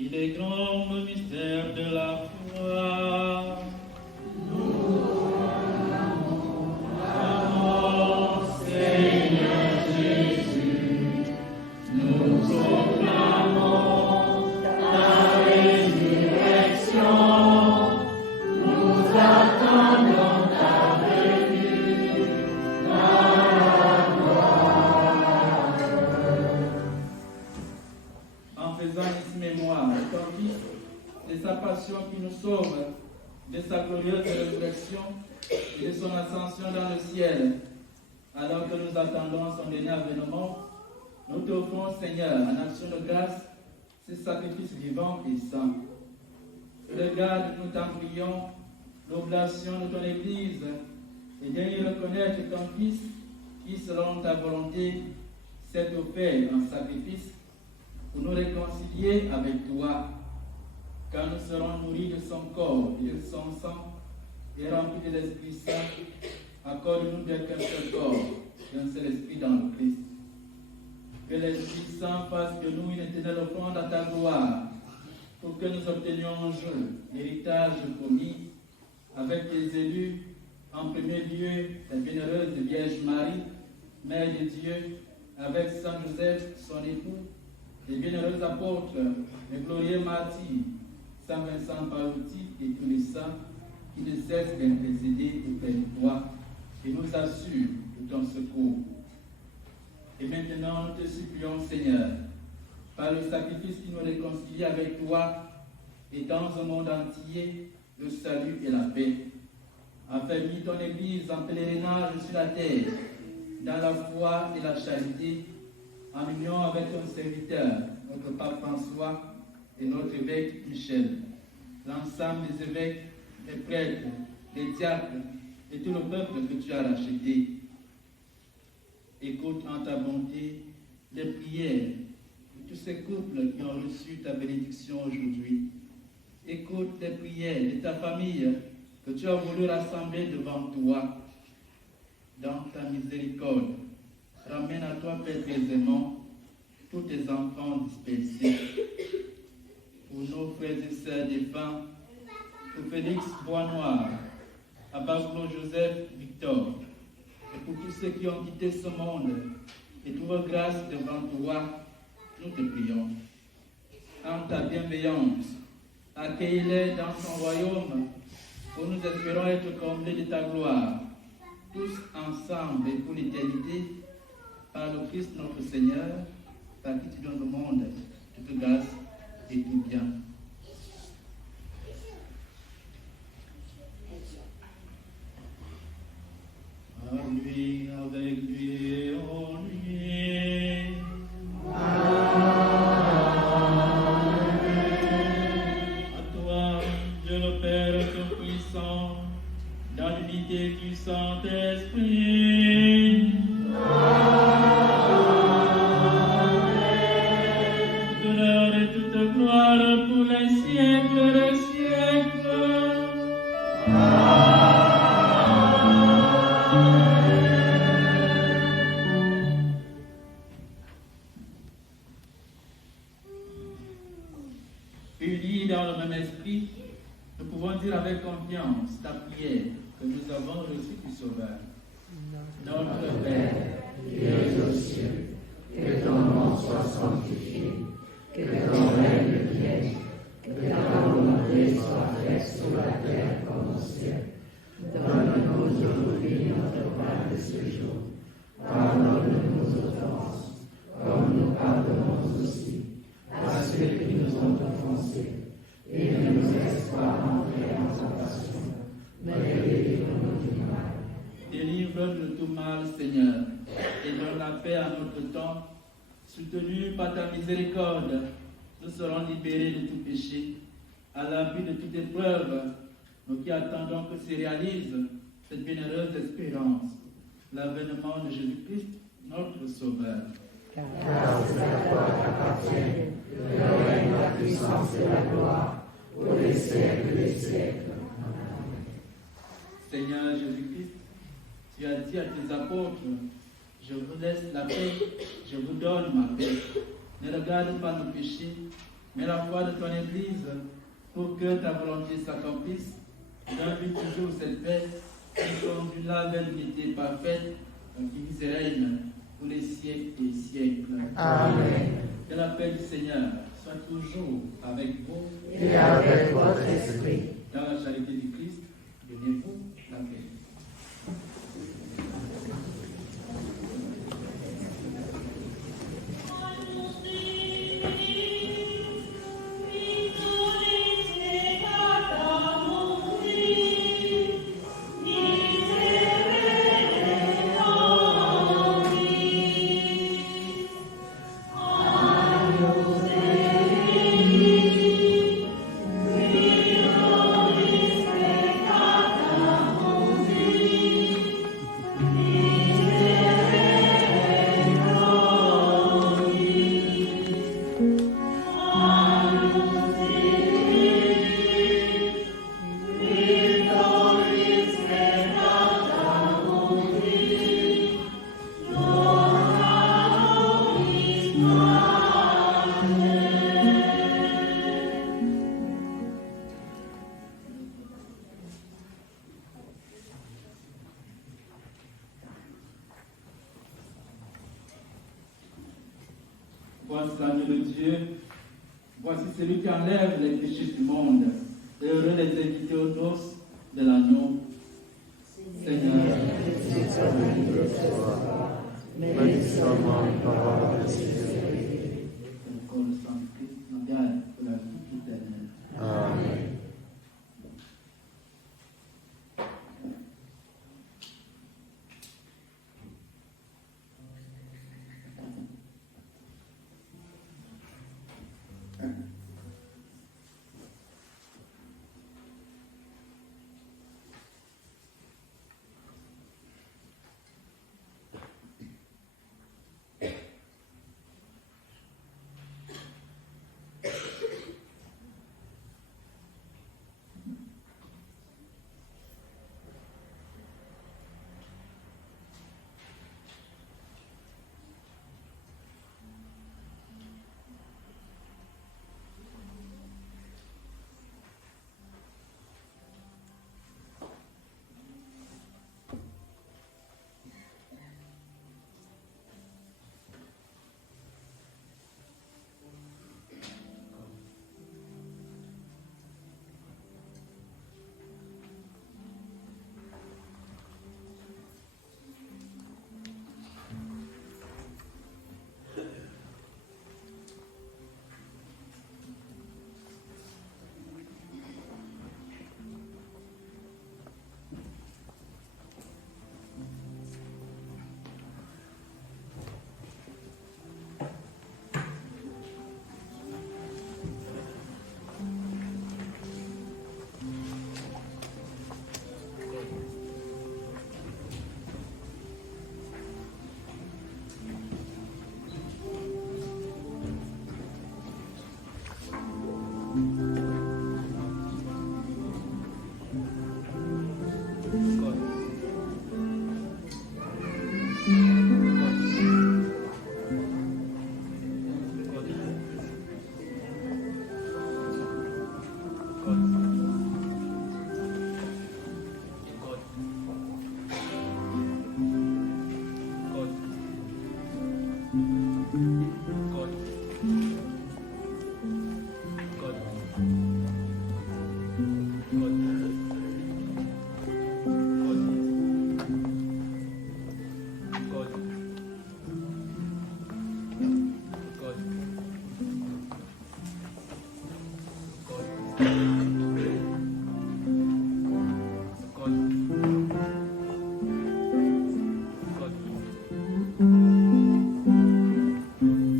Il est grand le mystère de la foi. De sa passion qui nous sauve, de sa glorieuse résurrection et de son ascension dans le ciel. Alors que nous attendons son dernier avènement, nous t'offrons, Seigneur, en action de grâce, ce sacrifice vivant et saint. Regarde, nous t'en prions, l'oblation de ton Église, et viens y reconnaître ton Fils, qui, selon ta volonté, s'est offert en sacrifice pour nous réconcilier avec toi. Quand nous serons nourris de son corps et de son sang et remplis de l'Esprit Saint, accorde-nous d'être un seul corps et un seul esprit dans le Christ. Que l'Esprit Saint fasse de nous une éternelle offrande à ta gloire, pour que nous obtenions un jour l'héritage promis avec tes élus, en premier lieu la bienheureuse Vierge Marie, Mère de Dieu, avec Saint Joseph, son époux, les bienheureux apôtres, les glorieux martyrs, Saint Vincent Paoluti et tous les saints qui ne cessent d'intercéder auprès de toi et nous assurent de ton secours. Et maintenant, nous te supplions, Seigneur, par le sacrifice qui nous réconcilie avec toi et dans un monde entier, le salut et la paix. Affermis ton Église en pèlerinage sur la terre, dans la foi et la charité, en union avec ton serviteur, notre pape François, et notre évêque Michel, l'ensemble des évêques, des prêtres, des diacres et tout le peuple que tu as racheté. Écoute en ta bonté les prières de tous ces couples qui ont reçu ta bénédiction aujourd'hui. Écoute les prières de ta famille que tu as voulu rassembler devant toi. Dans ta miséricorde, ramène à toi, Père aisément, tous tes enfants dispersés. Pour nos frères et sœurs défunts, pour Félix Bois-Noir, Abaglo Joseph Victor, et pour tous ceux qui ont quitté ce monde et trouvent grâce devant toi, nous te prions. En ta bienveillance, accueille-les dans son royaume, où nous espérons être comblés de ta gloire, tous ensemble et pour l'éternité, par le Christ notre Seigneur, par qui tu donnes au monde toute grâce et tout bien. À lui, avec lui, en lui. À toi, Dieu le Père Tout-Puissant, dans l'unité du Saint-Esprit. Honneur et toute gloire pour les siècles des siècles. Unis dans le même esprit, nous pouvons dire avec confiance ta prière que nous avons reçue du Sauveur. Notre Père, qui es aux cieux, que ton nom soit sanctifié, que ton règne vienne, que ta volonté soit faite sur la terre comme au ciel. Donne-nous aujourd'hui notre pain de ce jour. Pardonne-nous nos offenses, comme nous pardonnons aussi à ceux qui nous ont offensés. Et ne nous laisse pas entrer en tentation, mais délivre-nous du mal. Délivre-nous de tout mal, Seigneur, et donne la paix à notre temps. Soutenus par ta miséricorde, nous serons libérés de tout péché, à l'abri de toute épreuve, nous qui attendons que se réalise cette bienheureuse espérance, l'avènement de Jésus-Christ, notre Sauveur. Car c'est à toi qu'appartiennent le règne, la puissance et la gloire, pour les siècles des siècles. Seigneur Jésus-Christ, tu as dit à tes apôtres, je vous laisse la paix, je vous donne ma paix. Ne regarde pas nos péchés, mais la foi de ton Église, pour que ta volonté s'accomplisse. Donne-lui toujours cette paix, qui conduira vers l'unité parfaite, qui se règne pour les siècles des siècles. Amen. Que la paix du Seigneur soit toujours avec vous Et avec votre esprit. Dans la charité du Christ, donnez-vous la paix. Voici l'agneau de Dieu, voici celui qui enlève les péchés du monde. Heureux les invités aux noces de l'agneau. Seigneur, Béni soit une parole de Jésus. le corps de Saint-Christ nous garde pour la vie éternelle. Amen.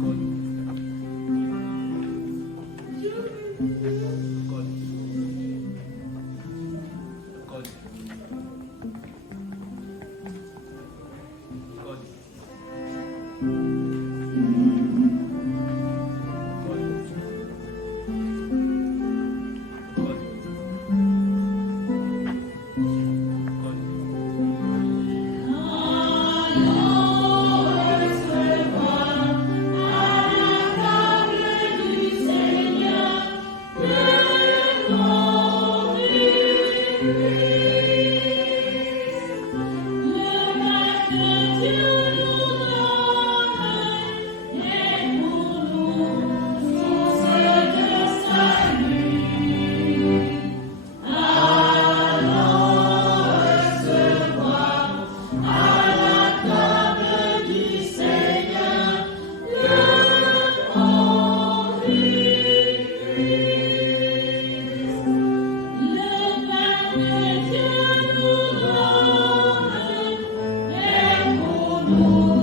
God. Salut,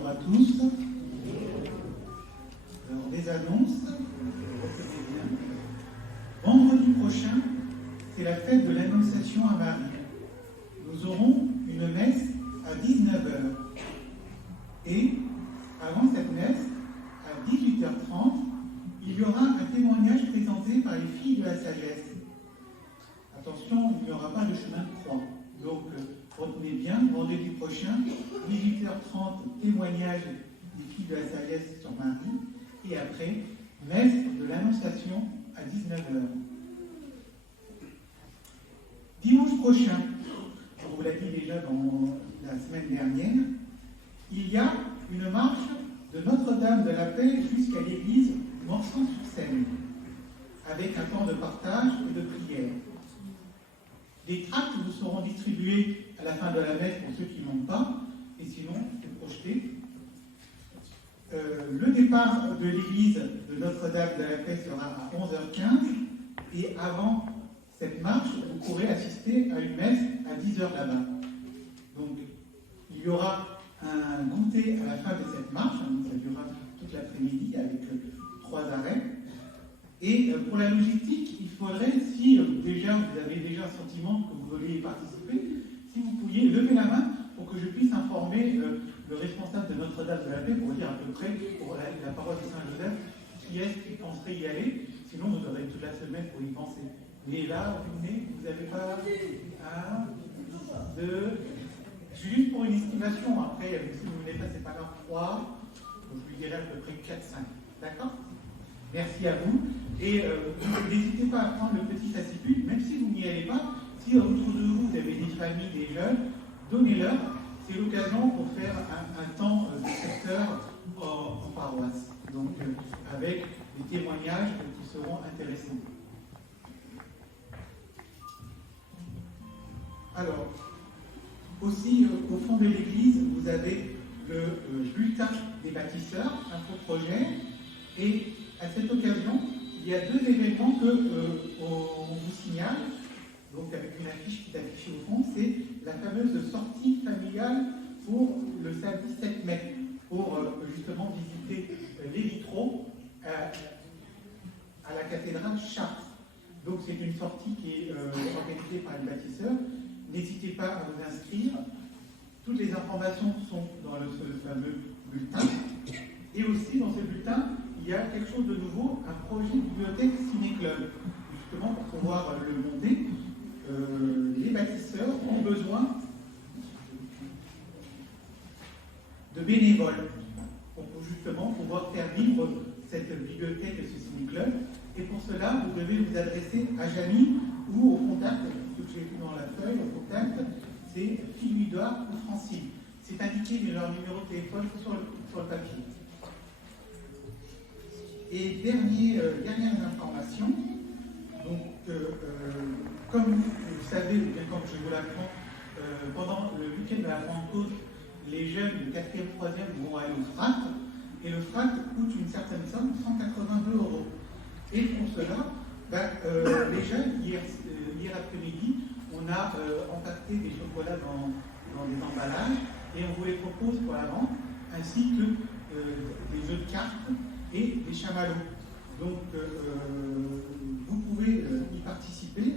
Bonjour à tous. Alors, des annonces. Retenez bien. Vendredi prochain, c'est la fête de l'Annonciation à Marie. Nous aurons une messe à 19h. Et avant cette messe, à 18h30, il y aura un témoignage présenté par les filles de la sagesse. Attention, il n'y aura pas de chemin de croix. Donc, retenez bien, vendredi prochain, 18h30, témoignage des filles de la sagesse sur Marie. Et après, messe de l'Annonciation à 19h. Dimanche prochain, on vous l'a dit déjà dans la semaine dernière, il y a une marche de Notre-Dame de la Paix jusqu'à l'église Morsang-sur-Seine, avec un temps de partage et de prière. Les tracts vous seront distribués à la fin de la messe pour ceux qui n'ont pas, et sinon, c'est projeté. Le départ de l'église de Notre-Dame de la Paix sera à 11h15, et avant cette marche, vous pourrez assister à une messe à 10h là-bas. Donc, il y aura un goûter à la fin de cette marche, ça durera toute l'après-midi avec 3 arrêts. Et pour la logistique, il faudrait, si déjà vous avez déjà un sentiment que vous vouliez y participer, si vous pouviez lever la main pour que je puisse informer le responsable de Notre-Dame de la Paix pour dire à peu près, pour la parole de Saint-Joseph, qui est-ce qui penserait y aller. Sinon, vous aurez toute la semaine pour y penser. Mais là, vous n'avez pas 1, 2, juste pour une estimation. Après, si vous ne voulez pas, c'est pas grave, 3, donc je lui dirai à peu près 4, 5. D'accord ? Merci à vous. Et n'hésitez pas à prendre le petit fascicule, même si vous n'y allez pas. Si autour de vous, vous avez des familles, des jeunes, donnez-leur. C'est l'occasion pour faire un temps de secteur en paroisse. Donc, avec des témoignages qui seront intéressants. Alors, aussi, au fond de l'église, vous avez le bulletin des bâtisseurs, info-projet, et à cette occasion, il y a 2 événements qu'on vous signale, donc avec une affiche qui est affichée au fond, c'est la fameuse sortie familiale pour le samedi 7 mai, pour justement visiter les vitraux à la cathédrale Chartres. Donc c'est une sortie qui est organisée par les bâtisseurs. N'hésitez pas à vous inscrire. Toutes les informations sont dans ce fameux bulletin. Et aussi dans ce bulletin, il y a quelque chose de nouveau, un projet bibliothèque ciné-club. Justement, pour pouvoir le monter, les bâtisseurs ont besoin de bénévoles pour justement pouvoir faire vivre cette bibliothèque et ce ciné-club. Et pour cela, vous devez vous adresser à Jamie ou au contact, ce que j'ai vu dans la feuille, au contact, c'est Philida ou Francine. C'est indiqué leur numéro de téléphone sur le papier. Et dernière information, donc, comme vous savez, ou bien comme je vous l'apprends, pendant le week-end de la Pentecôte, les jeunes de 4e, 3e vont aller au FRAC, et le FRAC coûte une certaine somme, 182 €. Et pour cela, les jeunes, hier après-midi, on a empaqueté des chocolats dans des emballages, et on vous les propose pour la vente, ainsi que des jeux de cartes et des chamallows. Donc, vous pouvez y participer.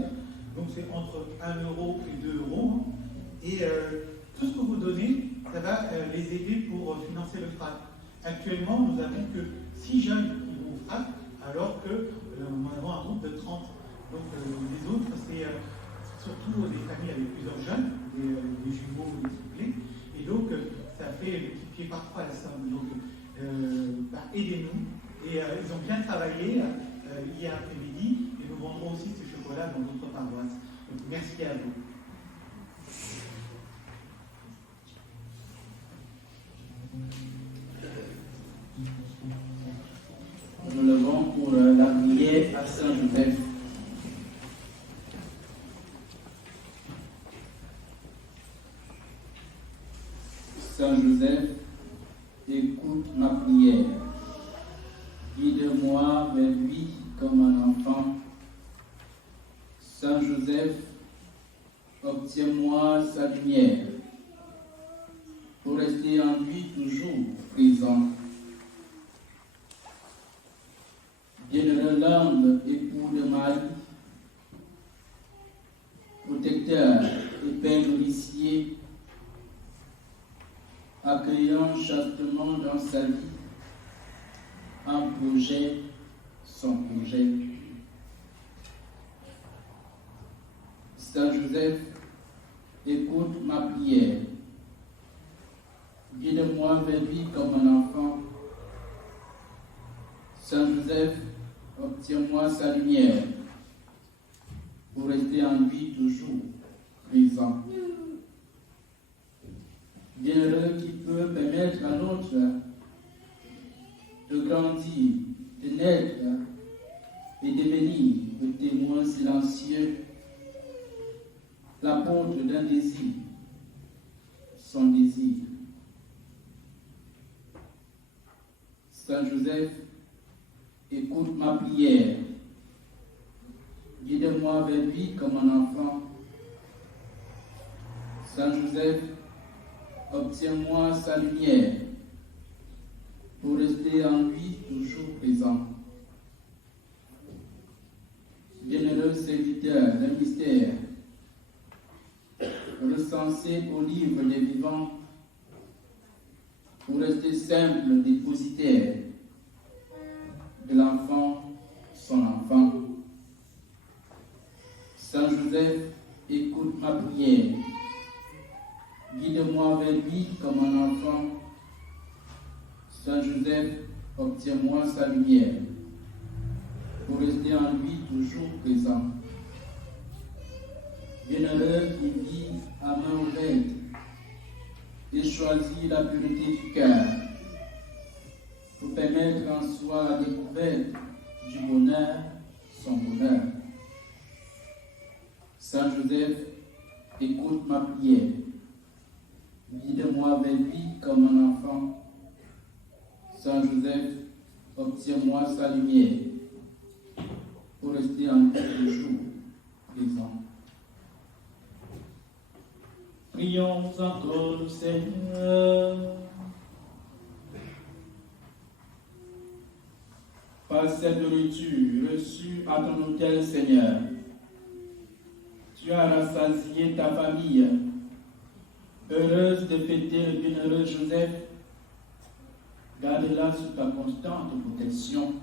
Donc, c'est entre 1 € et 2 €. Et tout ce que vous donnez, ça va les aider pour financer le FRAC. Actuellement, nous n'avons que 6 jeunes qui vont au FRAC, alors que nous avons un groupe de 30. Donc, les autres, c'est surtout des familles avec plusieurs jeunes, des jumeaux ou des triplés. Et donc, ça fait multiplier par 3 la somme. Donc, aidez-nous. Et ils ont bien travaillé hier après-midi, et nous vendrons aussi ces chocolats dans d'autres paroisses. Donc, merci à vous. Nous levons pour la prière à Saint-Joseph. Saint-Joseph, écoute ma prière. Guide-moi vers lui comme un enfant. Saint-Joseph, obtiens-moi sa lumière. pour rester en lui toujours présent. Bienheureux l'homme, époux de Marie, protecteur et père nourricier, accueillant chastement dans sa vie un projet, son projet. Saint Joseph, écoute ma prière. Guide-moi vers lui comme un enfant. Saint Joseph, obtiens-moi sa lumière pour rester en lui toujours présent. Bienheureux qui peut permettre à l'autre de grandir, de naître et devenir le témoin silencieux, l'apôtre d'un désir, son désir. Saint Joseph, écoute ma prière. Guide-moi vers lui comme un enfant. Saint Joseph, obtiens-moi sa lumière pour rester en lui toujours présent. Bienheureux serviteur d'un mystère, recensé au livre des vivants, pour rester simple dépositaire de l'enfant, son enfant. Saint Joseph, écoute ma prière. Guide-moi vers lui comme un enfant. Saint Joseph, obtiens-moi sa lumière pour rester en lui toujours présent. Bienheureux qui vit à main ouverte et choisit la pureté du cœur pour permettre en soi la découverte du bonheur, son bonheur. Saint Joseph, écoute ma prière. Guide-moi vers lui comme un enfant. Saint Joseph, obtiens-moi sa lumière pour rester en lui toujours présent. Prions encore le Seigneur. Par cette nourriture reçue à ton autel, Seigneur, tu as rassasié ta famille, heureuse de fêter le bienheureux Joseph. Garde-la sous ta constante protection.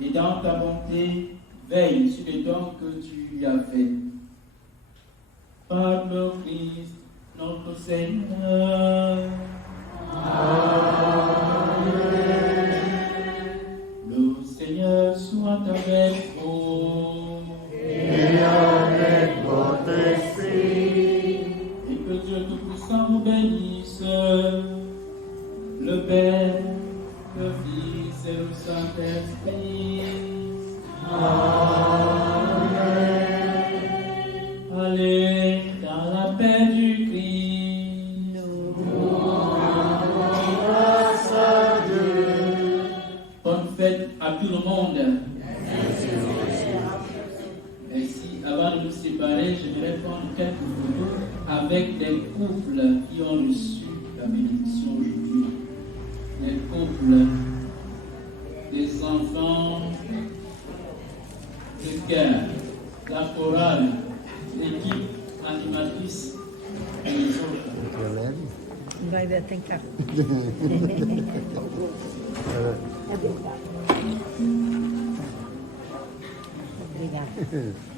Et dans ta bonté, veille sur les dons que tu lui as faits. Par le Christ, notre Seigneur. Amen. Le Seigneur soit avec vous. Et avec votre esprit. Et que Dieu Tout-Puissant vous bénisse, le Père, le Fils et le Saint-Esprit. Amen. Allez dans la paix du Christ. Grâce à Dieu. Bonne fête à tout le monde. Ainsi, avant de nous séparer, j'aimerais prendre quelques photos avec des couples qui ont reçu la bénédiction aujourd'hui. Les couples, les enfants, le cœur, la chorale, l'équipe animatrice et les autres. Vai ver, tem cá. Obrigada.